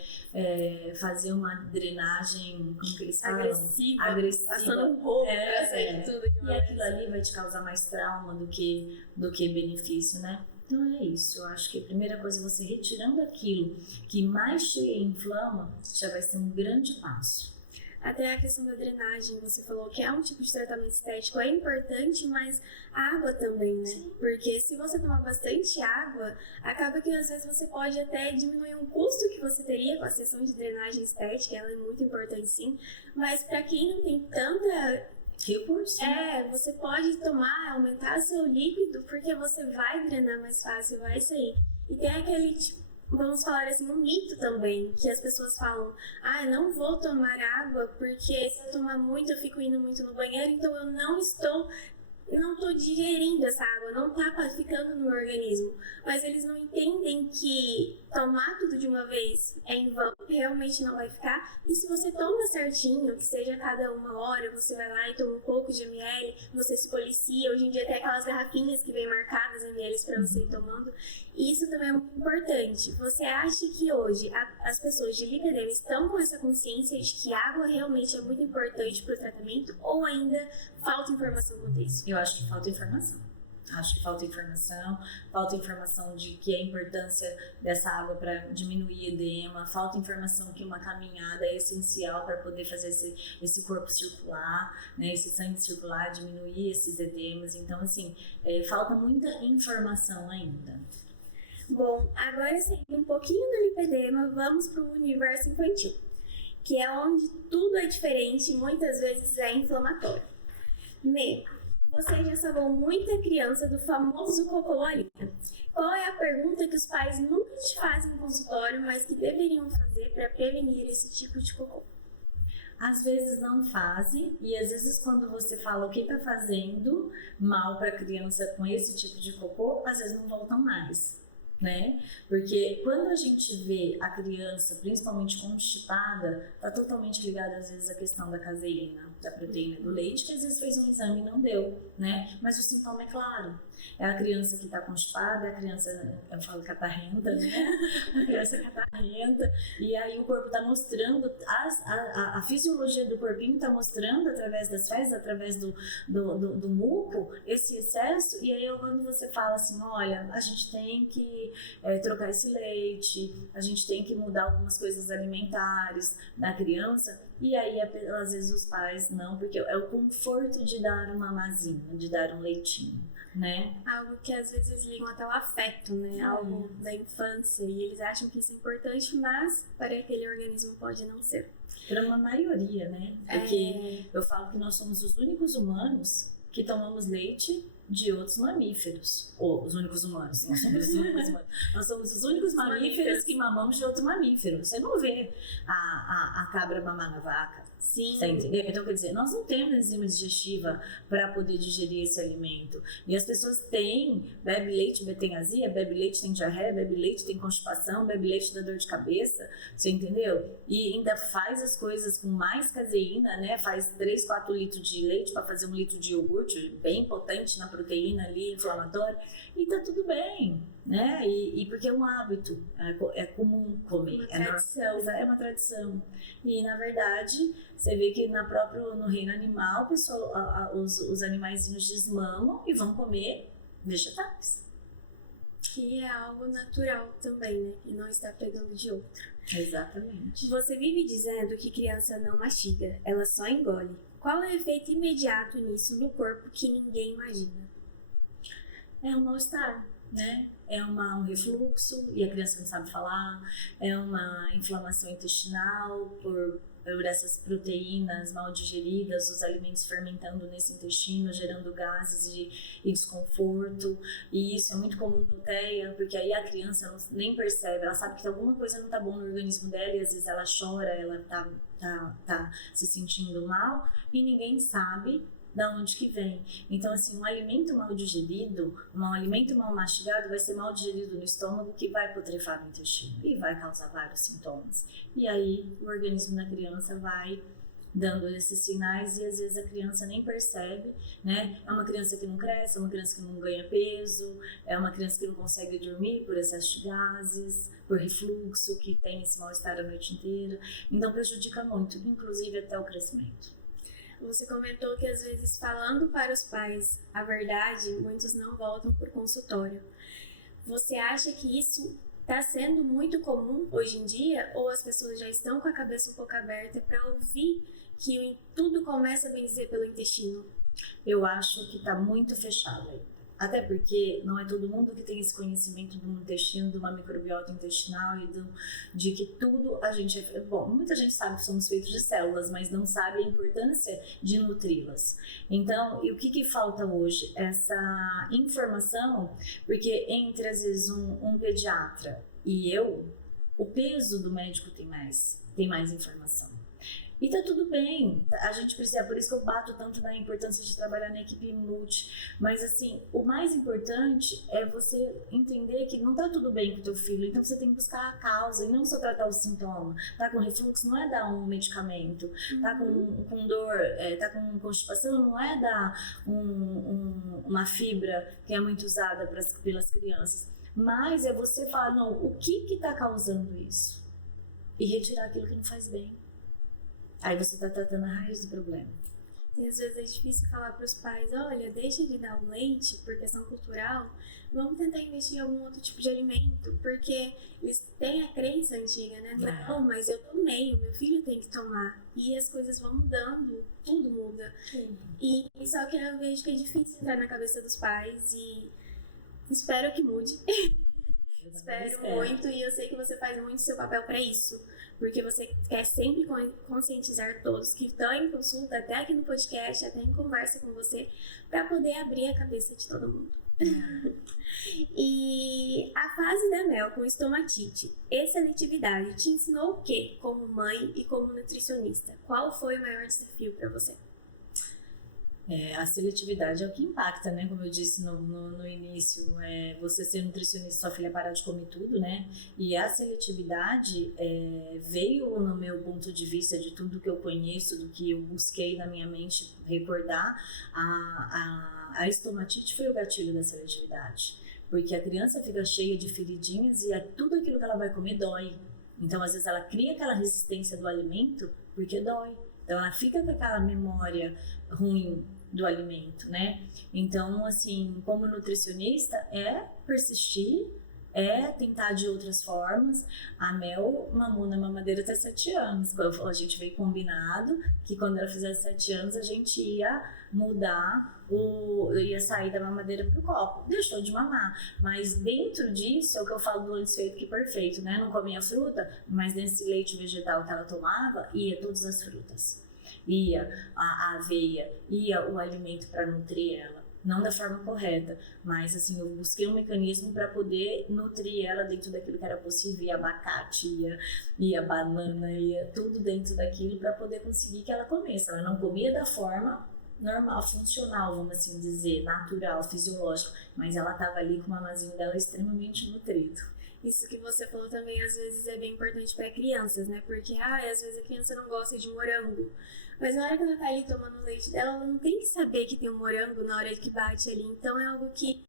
fazer uma drenagem, como que eles falam? Agressiva. Passando um pouco pra sair tudo de uma vez. E aquilo ali vai te causar mais trauma do que benefício, né? Então é isso, eu acho que a primeira coisa é você retirando aquilo que mais te inflama, já vai ser um grande passo. Até a questão da drenagem, você falou que é um tipo de tratamento estético, é importante, mas a água também, né? Sim. Porque se você tomar bastante água, acaba que às vezes você pode até diminuir um custo que você teria com a sessão de drenagem estética, ela é muito importante sim, mas para quem não tem tanta recurso. Você pode tomar, aumentar seu líquido, porque você vai drenar mais fácil, vai sair. E tem aquele, vamos falar assim, um mito também, que as pessoas falam, não vou tomar água, porque se eu tomar muito, eu fico indo muito no banheiro, então eu não estou digerindo essa água, não tá ficando no meu organismo. Mas eles não entendem que tomar tudo de uma vez é em vão, realmente não vai ficar. E se você toma certinho, que seja a cada 1 hora, você vai lá e toma um pouco de ml, você se policia. Hoje em dia tem aquelas garrafinhas que vem marcadas ml para você ir tomando. E isso também é muito importante. Você acha que hoje as pessoas de lipedema estão com essa consciência de que a água realmente é muito importante para o tratamento ou ainda falta informação quanto a isso? Eu acho que falta informação. Falta informação de que a importância dessa água para diminuir edema, falta informação que uma caminhada é essencial para poder fazer esse corpo circular, né, esse sangue circular, diminuir esses edemas. Então, assim, falta muita informação ainda. Bom, agora saindo um pouquinho do lipedema, vamos para o universo infantil, que é onde tudo é diferente e muitas vezes é inflamatório. Você já salvou muita criança do famoso cocô Lalita. Qual é a pergunta que os pais nunca te fazem no consultório, mas que deveriam fazer para prevenir esse tipo de cocô? Às vezes não fazem, e às vezes quando você fala o que está fazendo mal para a criança com esse tipo de cocô, às vezes não voltam mais, né? Porque quando a gente vê a criança, principalmente constipada, está totalmente ligada às vezes à questão da caseína, da proteína do leite, que às vezes fez um exame e não deu, né? Mas o sintoma é claro. É a criança que está constipada, é a criança, eu falo catarrenta, né? A criança catarrenta, e aí o corpo está mostrando, a fisiologia do corpinho está mostrando através das fezes, através do muco, esse excesso, e aí quando você fala assim, olha, a gente tem que trocar esse leite, a gente tem que mudar algumas coisas alimentares da criança, e aí às vezes os pais não, porque é o conforto de dar uma mamazinha, de dar um leitinho, né? Algo que às vezes ligam até o afeto, né? Algo da infância, e eles acham que isso é importante, mas para aquele organismo pode não ser. Para uma maioria, né? Porque eu falo que nós somos os únicos humanos que tomamos leite de outros mamíferos. Ou os únicos humanos, nós somos os únicos humanos. Nós somos os únicos mamíferos que mamamos de outro mamífero. Você não vê a cabra mamar na vaca. Sim. Você entendeu? Então, quer dizer, nós não temos enzima digestiva para poder digerir esse alimento. E as pessoas bebe leite, tem azia, bebe leite, tem diarreia, bebe leite, tem constipação, bebe leite, dá dor de cabeça. Você entendeu? E ainda faz as coisas com mais caseína, né? Faz 3, 4 litros de leite para fazer 1 litro de iogurte, bem potente na proteína ali, inflamatória. E tá tudo bem, né? E porque é um hábito, é comum comer. É uma tradição. E, na verdade, você vê que no reino animal, os animaizinhos desmamam e vão comer vegetais. Que é algo natural também, né? E não está pegando de outro. Exatamente. Você vive dizendo que criança não mastiga, ela só engole. Qual é o efeito imediato nisso no corpo que ninguém imagina? É um mal-estar, né? É um refluxo e a criança não sabe falar, é uma inflamação intestinal por essas proteínas mal digeridas, os alimentos fermentando nesse intestino, gerando gases e desconforto. E isso é muito comum no TEA, porque aí a criança nem percebe, ela sabe que alguma coisa não está bom no organismo dela e às vezes ela chora, ela tá se sentindo mal e ninguém sabe da onde que vem. Então, assim, um alimento mal digerido, um alimento mal mastigado vai ser mal digerido no estômago, que vai putrefar no intestino e vai causar vários sintomas. E aí, o organismo da criança vai dando esses sinais e às vezes a criança nem percebe, né? É uma criança que não cresce, é uma criança que não ganha peso, é uma criança que não consegue dormir por excesso de gases, por refluxo, que tem esse mal-estar a noite inteira. Então, prejudica muito, inclusive até o crescimento. Você comentou que às vezes falando para os pais a verdade, muitos não voltam para o consultório. Você acha que isso está sendo muito comum hoje em dia? Ou as pessoas já estão com a cabeça um pouco aberta para ouvir que tudo começa, a bem dizer, pelo intestino? Eu acho que está muito fechado aí. Até porque não é todo mundo que tem esse conhecimento do intestino, de uma microbiota intestinal e de que tudo a gente... Bom, muita gente sabe que somos feitos de células, mas não sabe a importância de nutri-las. Então, e o que falta hoje? Essa informação, porque entre, às vezes, um pediatra e o peso do médico tem mais informação. E tá tudo bem, a gente precisa, por isso que eu bato tanto na importância de trabalhar na equipe multi, mas assim, o mais importante é você entender que não tá tudo bem com o teu filho, então você tem que buscar a causa e não só tratar o sintoma. Tá com refluxo, não é dar um medicamento, tá com dor, tá com constipação, não é dar uma fibra que é muito usada pelas crianças, mas é você falar, não, o que tá causando isso? E retirar aquilo que não faz bem. Aí você está tratando a raiz do problema. E às vezes é difícil falar para os pais, olha, deixa de dar o leite por questão cultural, vamos tentar investir em algum outro tipo de alimento, porque eles têm a crença antiga, né? Não, mas eu tomei, o meu filho tem que tomar. E as coisas vão mudando, tudo muda. Sim. E só que eu vejo que é difícil entrar na cabeça dos pais e espero que mude. Espero muito, e eu sei que você faz muito seu papel para isso, porque você quer sempre conscientizar todos que estão em consulta, até aqui no podcast, até em conversa com você, para poder abrir a cabeça de todo mundo. E a fase da Mel com estomatite e seletividade te ensinou o que como mãe e como nutricionista? Qual foi o maior desafio para você? A seletividade é o que impacta, né? Como eu disse no início, você ser nutricionista, sua filha parar de comer tudo, né? E a seletividade veio no meu ponto de vista de tudo que eu conheço, do que eu busquei na minha mente recordar. A estomatite foi o gatilho da seletividade, porque a criança fica cheia de feridinhas e tudo aquilo que ela vai comer dói. Então, às vezes, ela cria aquela resistência do alimento porque dói. Então, ela fica com aquela memória ruim do alimento, né? Então, assim, como nutricionista, persistir, tentar de outras formas. A Mel mamou na mamadeira até 7 anos. A gente veio combinado que quando ela fizesse 7 anos, a gente ia mudar, ia sair da mamadeira pro copo. Deixou de mamar. Mas dentro disso, é o que eu falo do leite feito que perfeito, né? Não comia fruta, mas nesse leite vegetal que ela tomava, ia todas as frutas. Ia a aveia, ia o alimento para nutrir ela. Não da forma correta, mas assim, eu busquei um mecanismo para poder nutrir ela dentro daquilo que era possível. Ia abacate, ia banana, ia tudo dentro daquilo para poder conseguir que ela comesse. Ela não comia da forma normal, funcional, vamos assim dizer, natural, fisiológico, mas ela estava ali com o mamazinho dela extremamente nutrido. Isso que você falou também, às vezes, é bem importante para crianças, né? Porque, às vezes a criança não gosta de morango. Mas na hora que ela tá ali tomando o leite dela, ela não tem que saber que tem um morango na hora que bate ali. Então, é algo que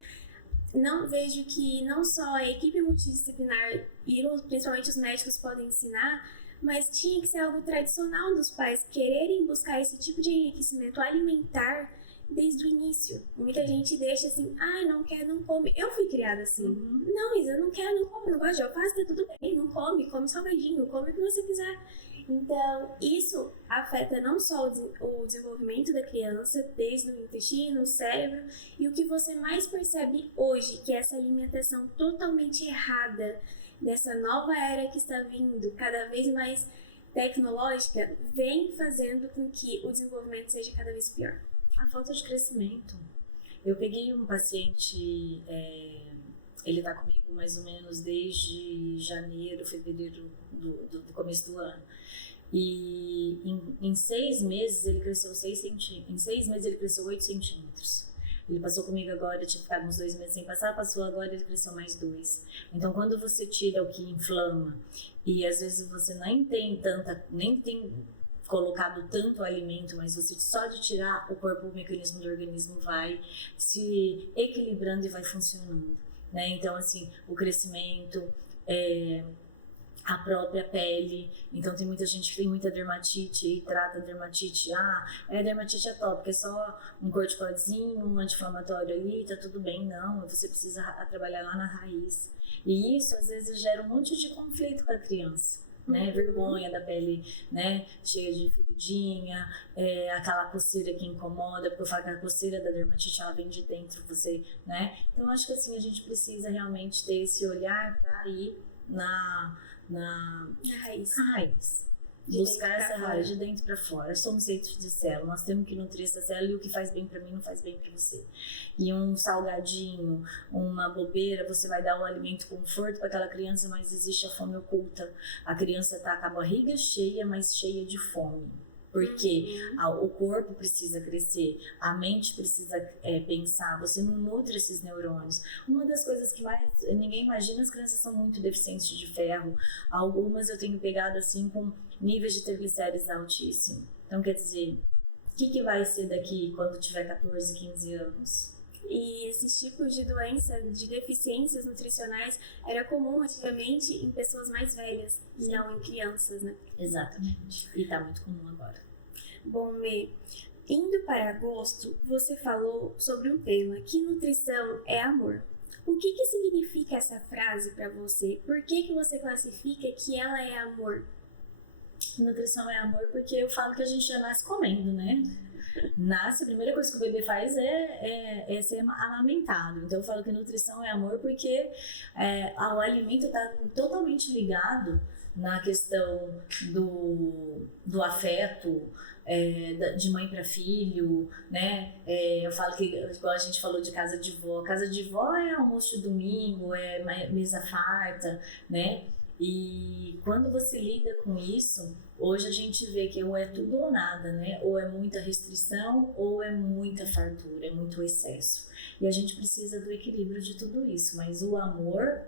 não vejo que não só a equipe multidisciplinar e principalmente os médicos podem ensinar, mas tinha que ser algo tradicional dos pais quererem buscar esse tipo de enriquecimento alimentar desde o início. Muita gente deixa assim, não quer, não come. Eu fui criada assim. Não, Isa, não quero, não come, não gosto de alface, tá tudo bem, não come salgadinho, come o que você quiser. Então, isso afeta não só o desenvolvimento da criança, desde o intestino, o cérebro, e o que você mais percebe hoje, que é essa alimentação totalmente errada, dessa nova era que está vindo, cada vez mais tecnológica, vem fazendo com que o desenvolvimento seja cada vez pior. A falta de crescimento. Eu peguei um paciente, ele tá comigo mais ou menos desde janeiro, fevereiro do começo do ano. E em 6 meses ele cresceu 6 centímetros. Em 6 meses ele cresceu 8 centímetros. Ele passou comigo agora, tinha ficado uns 2 meses sem passar, passou agora, ele cresceu mais 2. Então, quando você tira o que inflama, e às vezes você nem tem colocado tanto alimento, mas você só de tirar o mecanismo do organismo vai se equilibrando e vai funcionando, né? Então, assim, o crescimento, a própria pele. Então, tem muita gente que tem muita dermatite e trata a dermatite. Dermatite atópica, é só um corticoidezinho, um anti-inflamatório ali, tá tudo bem. Não, você precisa trabalhar lá na raiz. E isso, às vezes, gera um monte de conflito para a criança. Né, vergonha da pele, né, cheia de feridinha, aquela coceira que incomoda, porque eu falo que a coceira da dermatite ela vem de dentro você, né? Então acho que assim a gente precisa realmente ter esse olhar para ir na raiz. Buscar essa raiz de dentro para fora. Somos feitos de célula, nós temos que nutrir essa célula e o que faz bem para mim não faz bem para você. E um salgadinho, uma bobeira, você vai dar um alimento conforto para aquela criança, mas existe a fome oculta. A criança tá com a barriga cheia, mas cheia de fome. Porque o corpo precisa crescer, a mente precisa pensar, você não nutre esses neurônios. Uma das coisas que mais ninguém imagina, as crianças são muito deficientes de ferro. Algumas eu tenho pegado assim com níveis de triglicérides altíssimos. Então, quer dizer, o que vai ser daqui quando tiver 14, 15 anos? E esses tipos de doença, de deficiências nutricionais, era comum antigamente em pessoas mais velhas, e não em crianças, né? Exatamente. E tá muito comum agora. Bom, Mê, indo para agosto, você falou sobre um tema, que nutrição é amor. O que significa essa frase para você? Por que você classifica que ela é amor? Nutrição é amor porque eu falo que a gente já nasce comendo, né? Nasce, a primeira coisa que o bebê faz é ser amamentado. Então eu falo que nutrição é amor porque o alimento está totalmente ligado na questão do afeto, de mãe para filho, né? Eu falo que, igual a gente falou de casa de vó é almoço de domingo, é mesa farta, né? E quando você lida com isso, hoje a gente vê que ou é tudo ou nada, né? Ou é muita restrição ou é muita fartura, é muito excesso. E a gente precisa do equilíbrio de tudo isso, mas o amor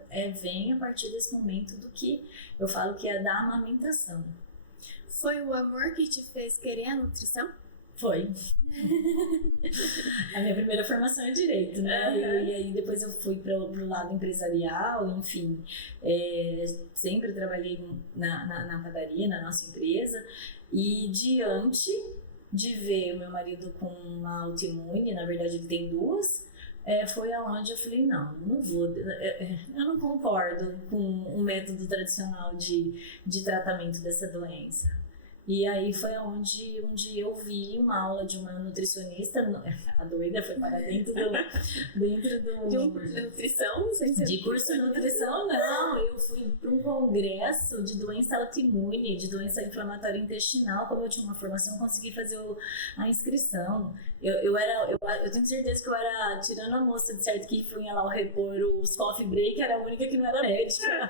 vem a partir desse momento do que eu falo que é da amamentação. Foi o amor que te fez querer a nutrição? Foi. A minha primeira formação é direito, né? Uhum. E aí depois eu fui para o lado empresarial, enfim. Sempre trabalhei na padaria, na nossa empresa. E diante de ver o meu marido com uma autoimune, na verdade ele tem duas, foi aonde eu falei, não vou, eu não concordo com o método tradicional de tratamento dessa doença. E aí foi onde um dia eu vi uma aula de uma nutricionista, a doida foi para dentro do De um curso de nutrição? De curso de nutrição, não. Eu fui para um congresso de doença autoimune, de doença inflamatória intestinal. Como eu tinha uma formação, eu consegui fazer a inscrição. Eu tenho certeza que eu era, tirando a moça de certo que punha lá o repor os coffee break, era a única que não era médica,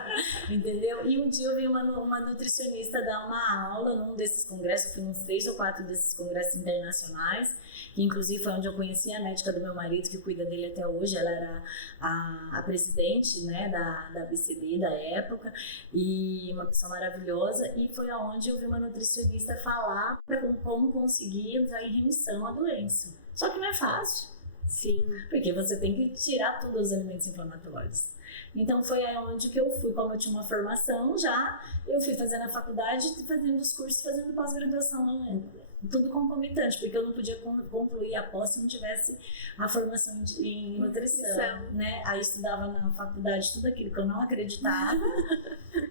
entendeu? E um dia eu vi uma nutricionista dar uma aula num desses congressos, fui uns 3 ou 4 desses congressos internacionais, que inclusive foi onde eu conheci a médica do meu marido, que cuida dele até hoje. Ela era a presidente, né, da ABCD da época, e uma pessoa maravilhosa, e foi aonde eu vi uma nutricionista falar como conseguir entrar em remissão à doença. Só que não é fácil. Sim. Porque você tem que tirar todos os alimentos inflamatórios. Então foi onde que eu fui, como eu tinha uma formação já, eu fui fazendo a faculdade, fazendo os cursos, fazendo pós-graduação, tudo concomitante, porque eu não podia concluir a pós se não tivesse a formação em nutrição, né? Aí estudava na faculdade tudo aquilo que eu não acreditava,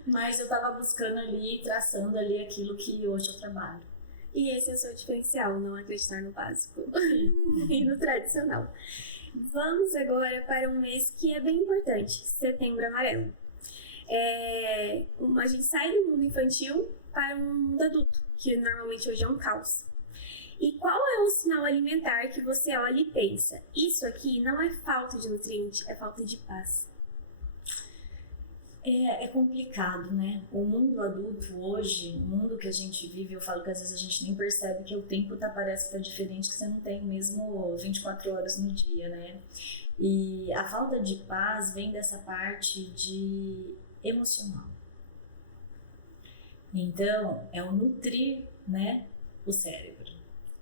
mas eu estava buscando ali, traçando ali aquilo que hoje eu trabalho. E esse é o seu diferencial, não acreditar no básico e no tradicional. Vamos agora para um mês que é bem importante, Setembro Amarelo. A gente sai do mundo infantil para um mundo adulto, que normalmente hoje é um caos. E qual é o sinal alimentar que você olha e pensa, isso aqui não é falta de nutriente, é falta de paz? É complicado, né? O mundo adulto hoje, o mundo que a gente vive, eu falo que às vezes a gente nem percebe que o tempo parece que tá diferente, que você não tem mesmo 24 horas no dia, né? E a falta de paz vem dessa parte de emocional. Então, é o nutrir, né, o cérebro.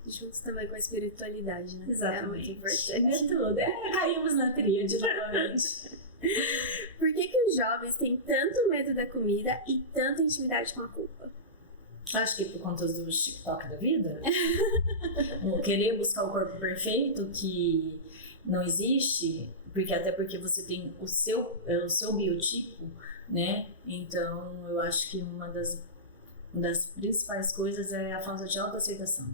Juntos também com a espiritualidade, né? Exatamente. É muito importante. É tudo. Caímos na tríade novamente. Por que os jovens têm tanto medo da comida e tanta intimidade com a culpa? Acho que por conta do TikTok da vida. Querer buscar o corpo perfeito que não existe, até porque você tem o seu biotipo, né? Então, eu acho que uma das principais coisas é a falta de autoaceitação.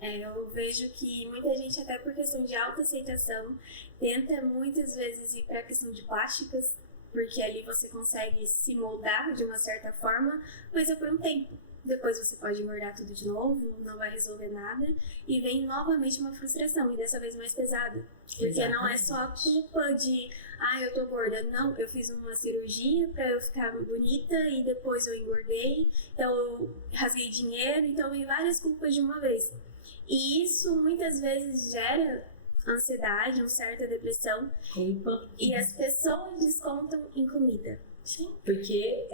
Eu vejo que muita gente, até por questão de autoaceitação, tenta muitas vezes ir para a questão de plásticas, porque ali você consegue se moldar de uma certa forma, mas é por um tempo. Depois você pode engordar tudo de novo, não vai resolver nada, e vem novamente uma frustração, e dessa vez mais pesada. Porque exatamente. Não é só a culpa de, eu tô gorda. Não, eu fiz uma cirurgia pra eu ficar bonita e depois eu engordei, então eu rasguei dinheiro, então vem várias culpas de uma vez. E isso muitas vezes gera ansiedade, uma certa depressão. Culpa. E as pessoas descontam em comida. Sim, porque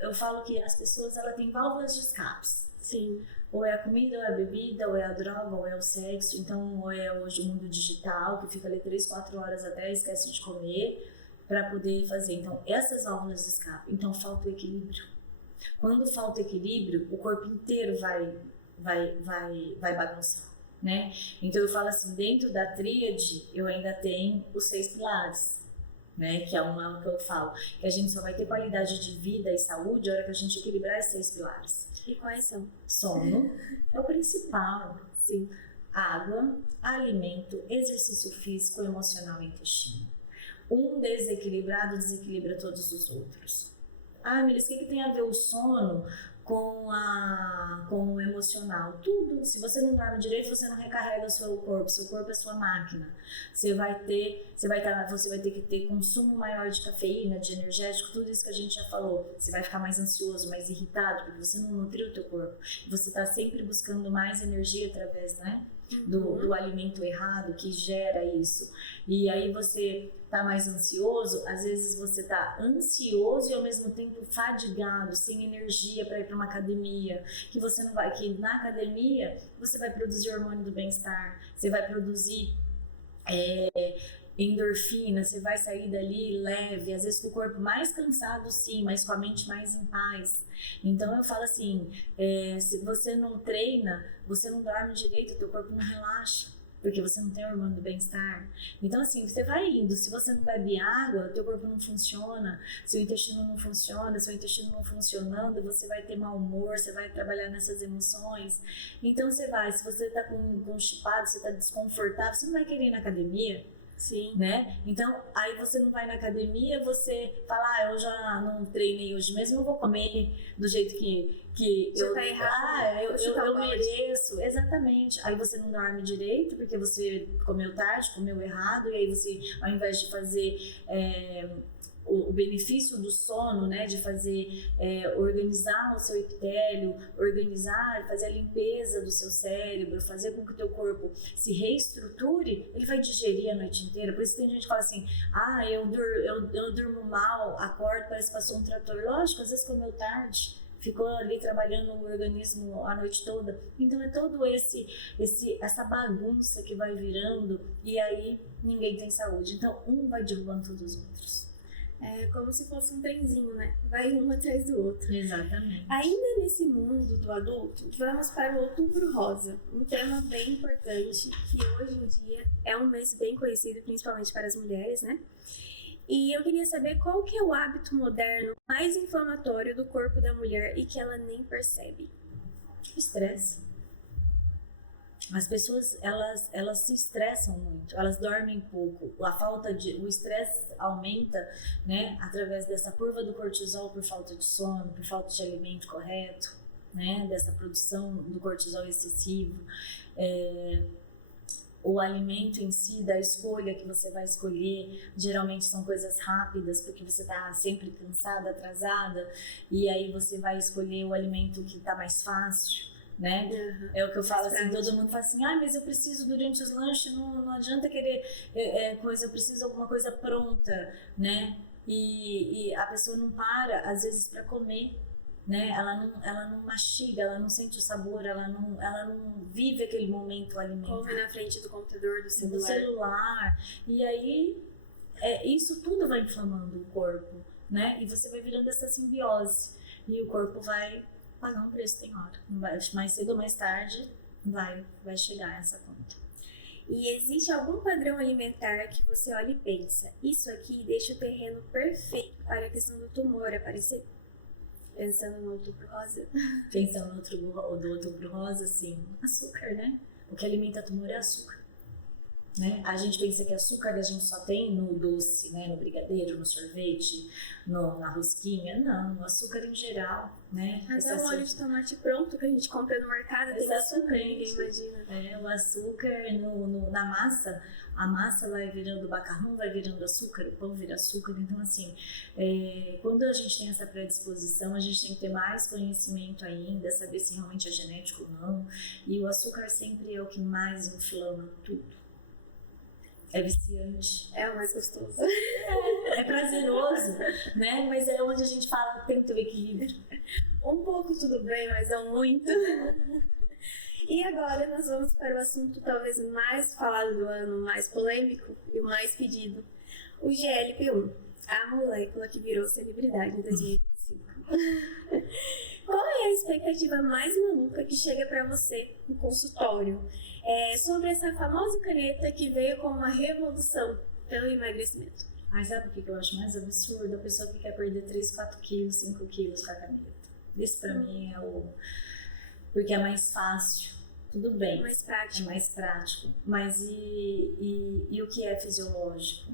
eu falo que as pessoas têm válvulas de escapes. Sim. Ou é a comida, ou é a bebida, ou é a droga, ou é o sexo. Então, ou é hoje o mundo digital, que fica ali 3, 4 horas até esquece de comer para poder fazer. Então, essas válvulas de escape. Então, falta o equilíbrio. Quando falta equilíbrio, o corpo inteiro vai bagunçar, né? Então eu falo assim, dentro da tríade eu ainda tenho os 6 pilares, né? Que é uma que eu falo, que a gente só vai ter qualidade de vida e saúde a hora que a gente equilibrar esses 6 pilares. E quais são? Sono é o principal. Sim. Água, alimento, exercício físico, emocional e intestino. Um desequilibrado desequilibra todos os outros. Ah, Miris, o que tem a ver o sono com o emocional? Tudo. Se você não dorme direito, você não recarrega o seu corpo é sua máquina. Você vai ter que ter consumo maior de cafeína, de energético, tudo isso que a gente já falou. Você vai ficar mais ansioso, mais irritado, porque você não nutriu o teu corpo. Você está sempre buscando mais energia através, né? Do alimento errado que gera isso. E aí você tá mais ansioso, às vezes você tá ansioso e ao mesmo tempo fadigado, sem energia para ir para uma academia, que na academia você vai produzir hormônio do bem-estar, você vai produzir endorfina, você vai sair dali leve, às vezes com o corpo mais cansado sim, mas com a mente mais em paz. Então eu falo assim, se você não treina, você não dorme direito, o teu corpo não relaxa, porque você não tem hormônio do bem-estar. Então assim, você vai indo, se você não bebe água, o teu corpo não funciona, seu intestino não funciona, seu intestino não funcionando, você vai ter mau humor, você vai trabalhar nessas emoções. Então se você tá constipado, você tá desconfortável, você não vai querer ir na academia. Sim. Né? Então, aí você não vai na academia, você fala, eu já não treinei hoje mesmo, eu vou comer do jeito que já tá errado. Eu mereço. Exatamente. Aí você não dorme direito, porque você comeu tarde, comeu errado, e aí você, ao invés de fazer o benefício do sono, né, de fazer, organizar o seu epitélio, fazer a limpeza do seu cérebro, fazer com que o teu corpo se reestruture, ele vai digerir a noite inteira. Por isso tem gente que fala assim, eu durmo mal, acordo, parece que passou um trator. Lógico, às vezes comeu tarde, ficou ali trabalhando o organismo a noite toda. Então é todo essa bagunça que vai virando, e aí ninguém tem saúde. Então um vai derrubando todos os outros. É como se fosse um trenzinho, né? Vai um atrás do outro. Exatamente. Ainda nesse mundo do adulto, vamos para o Outubro Rosa, um tema bem importante que hoje em dia é um mês bem conhecido, principalmente para as mulheres, né? E eu queria saber qual que é o hábito moderno mais inflamatório do corpo da mulher e que ela nem percebe. Estresse. As pessoas, elas se estressam muito, elas dormem pouco, o estresse aumenta, né, através dessa curva do cortisol por falta de sono, por falta de alimento correto, né, dessa produção do cortisol excessivo, o alimento em si, da escolha que você vai escolher, geralmente são coisas rápidas, porque você está sempre cansada, atrasada, e aí você vai escolher o alimento que está mais fácil, né? Uhum. É o que eu falo assim, todo mundo fala assim, mas eu preciso durante os lanches, não adianta querer eu preciso alguma coisa pronta, né? E a pessoa não para, às vezes, para comer, né? Ela não mastiga, ela não sente o sabor, ela não vive aquele momento alimentar. Come na frente do computador, do celular. Do celular. E aí, isso tudo vai inflamando o corpo, né? E você vai virando essa simbiose. E o corpo vai pagar um preço, tem hora. Mais cedo ou mais tarde vai chegar essa conta. E existe algum padrão alimentar que você olha e pensa, isso aqui deixa o terreno perfeito para a questão do tumor aparecer? Pensando no Outubro Rosa? Pensando no Outubro Rosa, sim. Açúcar, né? O que alimenta tumor é açúcar. Né? A gente pensa que açúcar a gente só tem no doce, né? No brigadeiro, no sorvete, na rosquinha. Não, no açúcar em geral, né? Até o molho de tomate pronto que a gente compra no mercado tem açúcar, ninguém imagina. O açúcar na massa, a massa vai virando, o macarrão vai virando açúcar, o pão vira açúcar. Então assim, quando a gente tem essa predisposição, a gente tem que ter mais conhecimento ainda, saber se realmente é genético ou não. E o açúcar sempre é o que mais inflama tudo. É viciante. É o mais gostoso. É prazeroso, né? Mas é onde a gente fala, tem que ter o equilíbrio. Um pouco tudo bem, mas não muito. E agora nós vamos para o assunto talvez mais falado do ano, mais polêmico e o mais pedido. O GLP-1, a molécula que virou celebridade em 2025. Qual é a expectativa mais maluca que chega para você no consultório sobre essa famosa caneta que veio como uma revolução pelo emagrecimento? Mas sabe o que eu acho mais absurdo? A pessoa que quer perder 3, 4 quilos, 5 quilos com a caneta. Isso pra mim é o... Porque é mais fácil. Tudo bem. Mais prático. É mais prático. Mas e o que é fisiológico?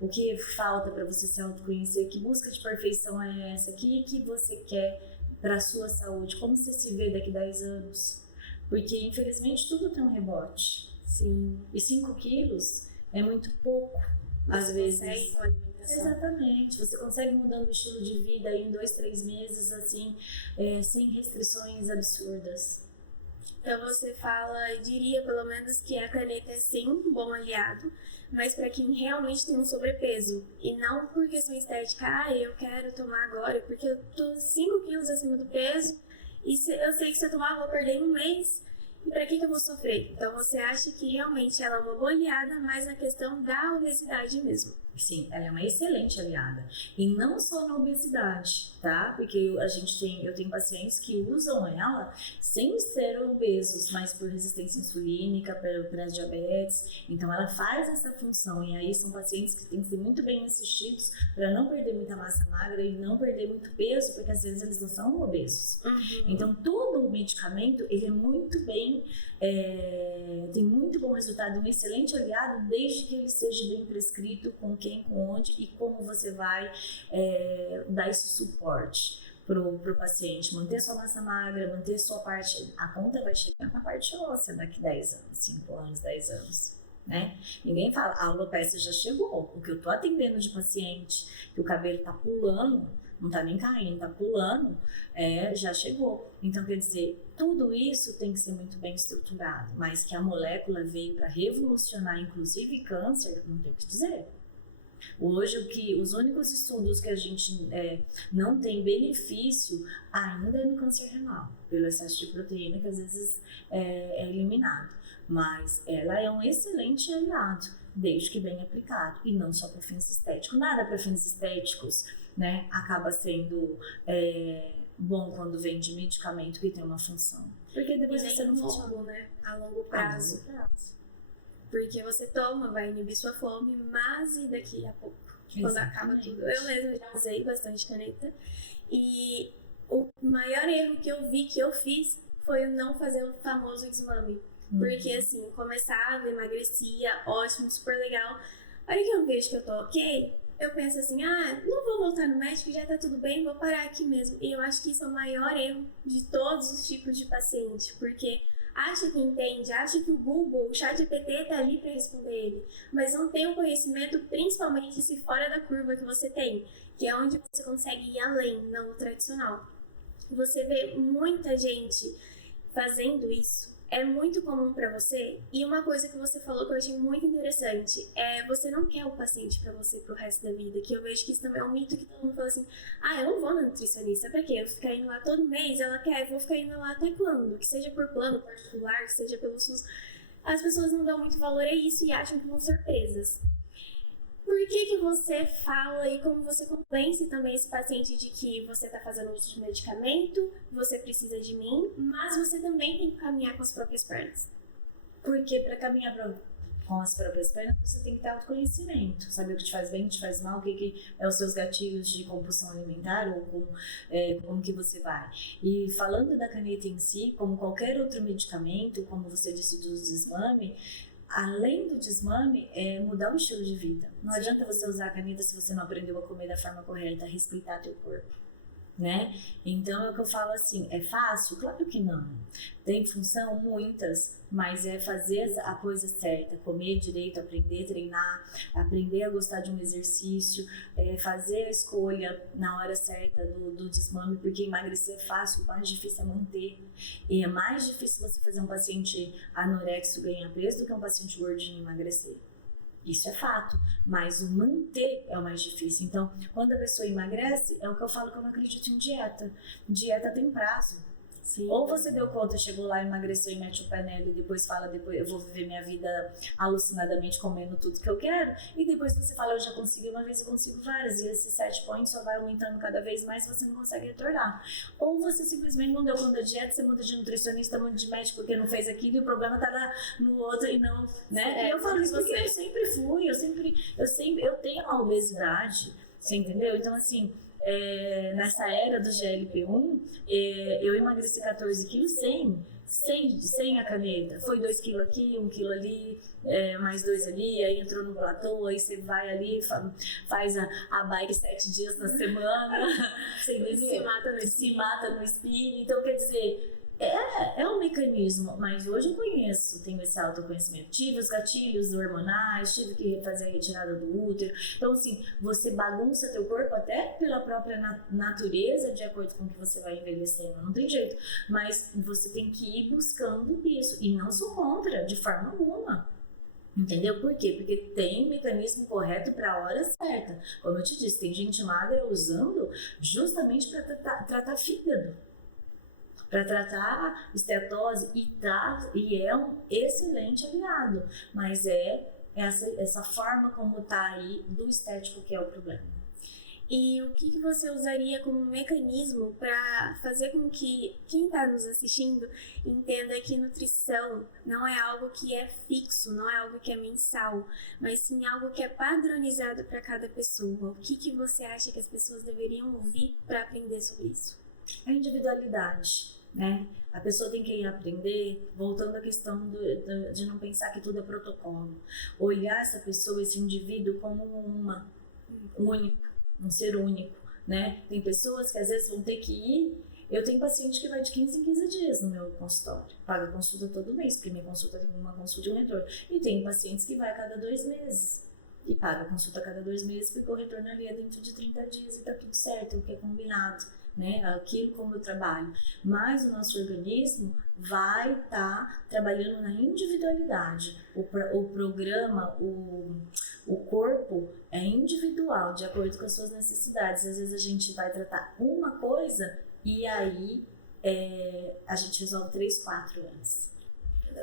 O que falta para você se autoconhecer? Que busca de perfeição é essa? O que você quer para a sua saúde? Como você se vê daqui a 10 anos? Porque, infelizmente, tudo tem um rebote. Sim. E 5 quilos é muito pouco, às vezes. Consegue com a alimentação. Exatamente. Você consegue mudando o estilo de vida em 2, 3 meses, assim, sem restrições absurdas. Então você fala, diria pelo menos que a caneta é sim um bom aliado, mas para quem realmente tem um sobrepeso e não por questão estética, eu quero tomar agora porque eu tô 5 quilos acima do peso e eu sei que se eu tomar eu vou perder em um mês e para que eu vou sofrer? Então você acha que realmente ela é uma boa aliada, mas na questão da obesidade mesmo. Sim, ela é uma excelente aliada. E não só na obesidade, tá? Porque eu tenho pacientes que usam ela sem ser obesos, mas por resistência insulínica, para diabetes. Então ela faz essa função. E aí são pacientes que têm que ser muito bem assistidos para não perder muita massa magra e não perder muito peso, porque às vezes eles não são obesos. Uhum. Então todo o medicamento, ele é muito bem... tem muito bom resultado, um excelente aliado, desde que ele seja bem prescrito, com quem, com onde e como você vai dar esse suporte pro paciente, manter sua massa magra, manter sua parte, a conta vai chegar na parte óssea daqui 10 anos, 5 anos, 10 anos. Né? Ninguém fala, a alopecia já chegou, o que eu tô atendendo de paciente, que o cabelo tá pulando, não tá nem caindo, tá pulando, já chegou. Então, quer dizer, tudo isso tem que ser muito bem estruturado, mas que a molécula veio para revolucionar, inclusive câncer, não tem o que dizer. Hoje, os únicos estudos que a gente não tem benefício ainda é no câncer renal, pelo excesso de proteína que às vezes é eliminado. Mas ela é um excelente aliado, desde que bem aplicado, e não só para fins estéticos. Nada para fins estéticos, né, acaba sendo bom quando vem de medicamento que tem uma função. Porque depois você não funciona, né? A longo prazo. Porque você toma, vai inibir sua fome, mas e daqui a pouco? Quando acaba tudo. Eu mesma já usei bastante caneta. E o maior erro que eu vi que eu fiz foi o não fazer o famoso desmame. Porque assim, começava, emagrecia, ótimo, super legal. A hora que eu vejo que eu tô ok, eu penso assim, não vou voltar no médico, já tá tudo bem, vou parar aqui mesmo. E eu acho que isso é o maior erro de todos os tipos de paciente, porque acha que entende, acha que o Google, o ChatGPT tá ali para responder ele, mas não tem o conhecimento, principalmente se fora da curva que você tem, que é onde você consegue ir além, não o tradicional. Você vê muita gente fazendo isso. É muito comum para você, e uma coisa que você falou que eu achei muito interessante é você não quer o paciente para você pro resto da vida, que eu vejo que isso também é um mito que todo mundo fala assim, eu não vou na nutricionista, pra quê? Eu vou ficar indo lá todo mês, ela quer, eu vou ficar indo lá até quando? Que seja por plano particular, que seja pelo SUS. As pessoas não dão muito valor a isso e acham que vão ser presas. Por que você fala e como você convence também esse paciente de que você está fazendo uso de medicamento, você precisa de mim, mas você também tem que caminhar com as próprias pernas? Porque para caminhar com as próprias pernas, você tem que ter autoconhecimento, saber o que te faz bem, o que te faz mal, o que é os seus gatilhos de compulsão alimentar ou como que você vai. E falando da caneta em si, como qualquer outro medicamento, como você disse do desmame, além do desmame, é mudar o estilo de vida. Não adianta você usar a caneta se você não aprendeu a comer da forma correta, a respeitar teu corpo, né? Então é o que eu falo assim, é fácil? Claro que não. Tem função? Muitas, mas é fazer a coisa certa, comer direito, aprender a treinar, aprender a gostar de um exercício, fazer a escolha na hora certa do desmame, porque emagrecer é fácil, o mais difícil é manter. E é mais difícil você fazer um paciente anorexo ganhar peso do que um paciente gordinho emagrecer. Isso é fato, mas o manter é o mais difícil. Então, quando a pessoa emagrece, é o que eu falo que eu não acredito em dieta. Dieta tem prazo. Sim. Ou você deu conta, chegou lá, emagreceu e mete o pé nela e depois fala, depois eu vou viver minha vida alucinadamente comendo tudo que eu quero, e depois você fala, eu já consegui uma vez, eu consigo várias, e esse set point só vai aumentando cada vez mais, você não consegue retornar. Ou você simplesmente não deu conta da dieta, você muda de nutricionista, muda de médico porque não fez aquilo, e o problema tá no outro e não, né? E eu falo isso porque eu sempre fui, eu tenho uma obesidade, você entendeu? Então assim, nessa era do GLP-1, eu emagreci 14 quilos sem a caneta. Foi 2 quilos aqui, 1 quilo ali, mais 2 ali, aí entrou no platô, aí você vai ali, faz a bike 7 dias na semana, você entendeu? Se mata no spinning. Então, quer dizer, é um mecanismo, mas hoje eu tenho esse autoconhecimento. Tive os gatilhos hormonais, tive que fazer a retirada do útero. Então, assim, você bagunça teu corpo até pela própria natureza, de acordo com o que você vai envelhecendo. Não tem jeito. Mas você tem que ir buscando isso. E não sou contra, de forma alguma. Entendeu? Por quê? Porque tem mecanismo correto para a hora certa. Como eu te disse, tem gente magra usando justamente para tratar fígado, para tratar esteatose, e é um excelente aliado, mas é essa forma como tá aí do estético que é o problema. E o que você usaria como mecanismo para fazer com que quem está nos assistindo entenda que nutrição não é algo que é fixo, não é algo que é mensal, mas sim algo que é padronizado para cada pessoa? O que você acha que as pessoas deveriam ouvir para aprender sobre isso? A individualidade, né? A pessoa tem que ir aprender, voltando à questão de não pensar que tudo é protocolo. Olhar essa pessoa, esse indivíduo como um ser único, né? Tem pessoas que às vezes vão ter que ir. Eu tenho paciente que vai de 15 em 15 dias no meu consultório. Paga consulta todo mês, porque minha consulta tem uma consulta e um retorno. E tem pacientes que vai a cada 2 meses. E paga consulta a cada 2 meses, porque o retorno ali é dentro de 30 dias e tá tudo certo, o que é combinado, né? Aquilo como eu trabalho. Mas o nosso organismo vai estar trabalhando na individualidade. O programa, o corpo é individual, de acordo com as suas necessidades. Às vezes a gente vai tratar uma coisa e aí a gente resolve 3, 4 antes.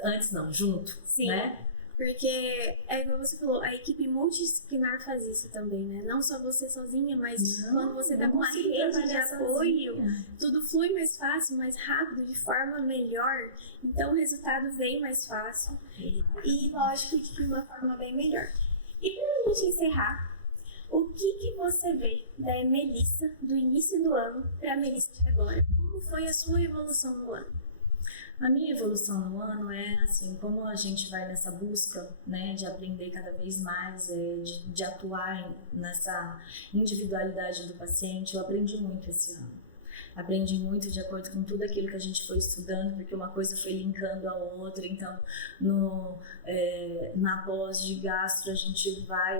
Antes não, junto, sim, né? Porque, como você falou, a equipe multidisciplinar faz isso também, né? Não só você sozinha, mas quando você tá com uma rede de apoio, tudo flui mais fácil, mais rápido, de forma melhor. Então o resultado vem mais fácil e, lógico, de uma forma bem melhor. E pra gente encerrar, o que você vê da Melissa do início do ano pra Melissa de agora? Como foi a sua evolução no ano? A minha evolução no ano é assim, como a gente vai nessa busca, né, de aprender cada vez mais, de atuar nessa individualidade do paciente, eu aprendi muito esse ano. Aprendi muito de acordo com tudo aquilo que a gente foi estudando, porque uma coisa foi linkando a outra. Então, na pós de gastro, a gente vai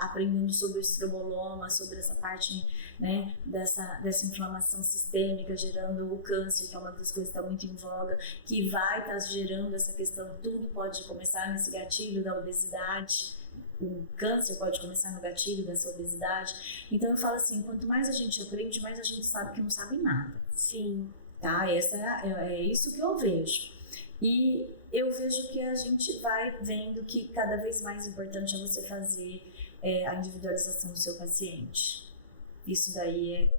aprendendo sobre o estroboloma, sobre essa parte, né, dessa inflamação sistêmica, gerando o câncer, que é uma das coisas que está muito em voga, que vai estar gerando essa questão. Tudo pode começar nesse gatilho da obesidade. O câncer pode começar no gatilho dessa obesidade. Então eu falo assim, quanto mais a gente aprende, mais a gente sabe que não sabe nada. Sim. Tá? É isso que eu vejo. E eu vejo que a gente vai vendo que cada vez mais importante é você fazer a individualização do seu paciente. Isso daí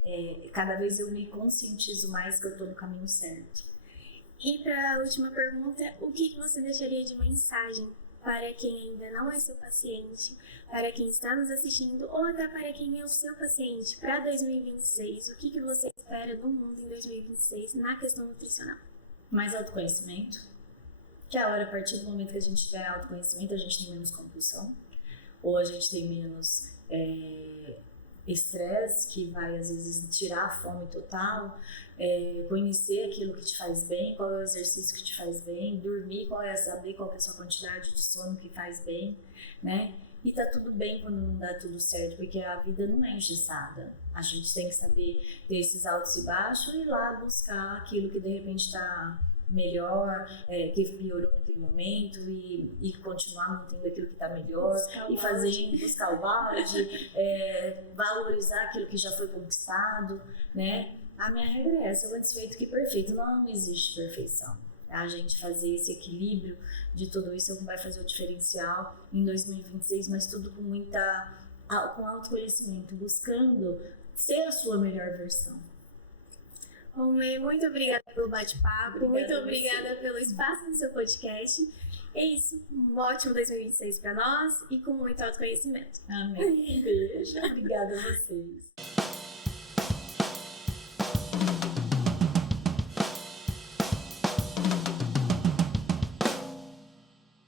cada vez eu me conscientizo mais que eu estou no caminho certo. E para a última pergunta, o que você deixaria de mensagem para quem ainda não é seu paciente, para quem está nos assistindo ou até para quem é o seu paciente para 2026? O que você espera do mundo em 2026 na questão nutricional? Mais autoconhecimento, que a partir do momento que a gente tiver autoconhecimento, a gente tem menos compulsão, ou a gente tem menos estresse, que vai às vezes tirar a fome total, conhecer aquilo que te faz bem, qual é o exercício que te faz bem, dormir, saber qual é a sua quantidade de sono que faz bem, né? E tá tudo bem quando não dá tudo certo, porque a vida não é engessada. A gente tem que saber ter esses altos e baixos e ir lá buscar aquilo que de repente tá melhor, que piorou naquele momento e continuar mantendo aquilo que está melhor e fazendo, buscar o balde, valorizar aquilo que já foi conquistado, né? A minha regra é essa, antes feito que perfeito, não existe perfeição. A gente fazer esse equilíbrio de tudo isso é o que vai fazer o diferencial em 2026, mas tudo com autoconhecimento, buscando ser a sua melhor versão. Romê, muito obrigada pelo bate-papo, muito obrigada pelo espaço no seu podcast. É isso, um ótimo 2026 para nós e com muito autoconhecimento. Amém. Beijo. Obrigada a vocês.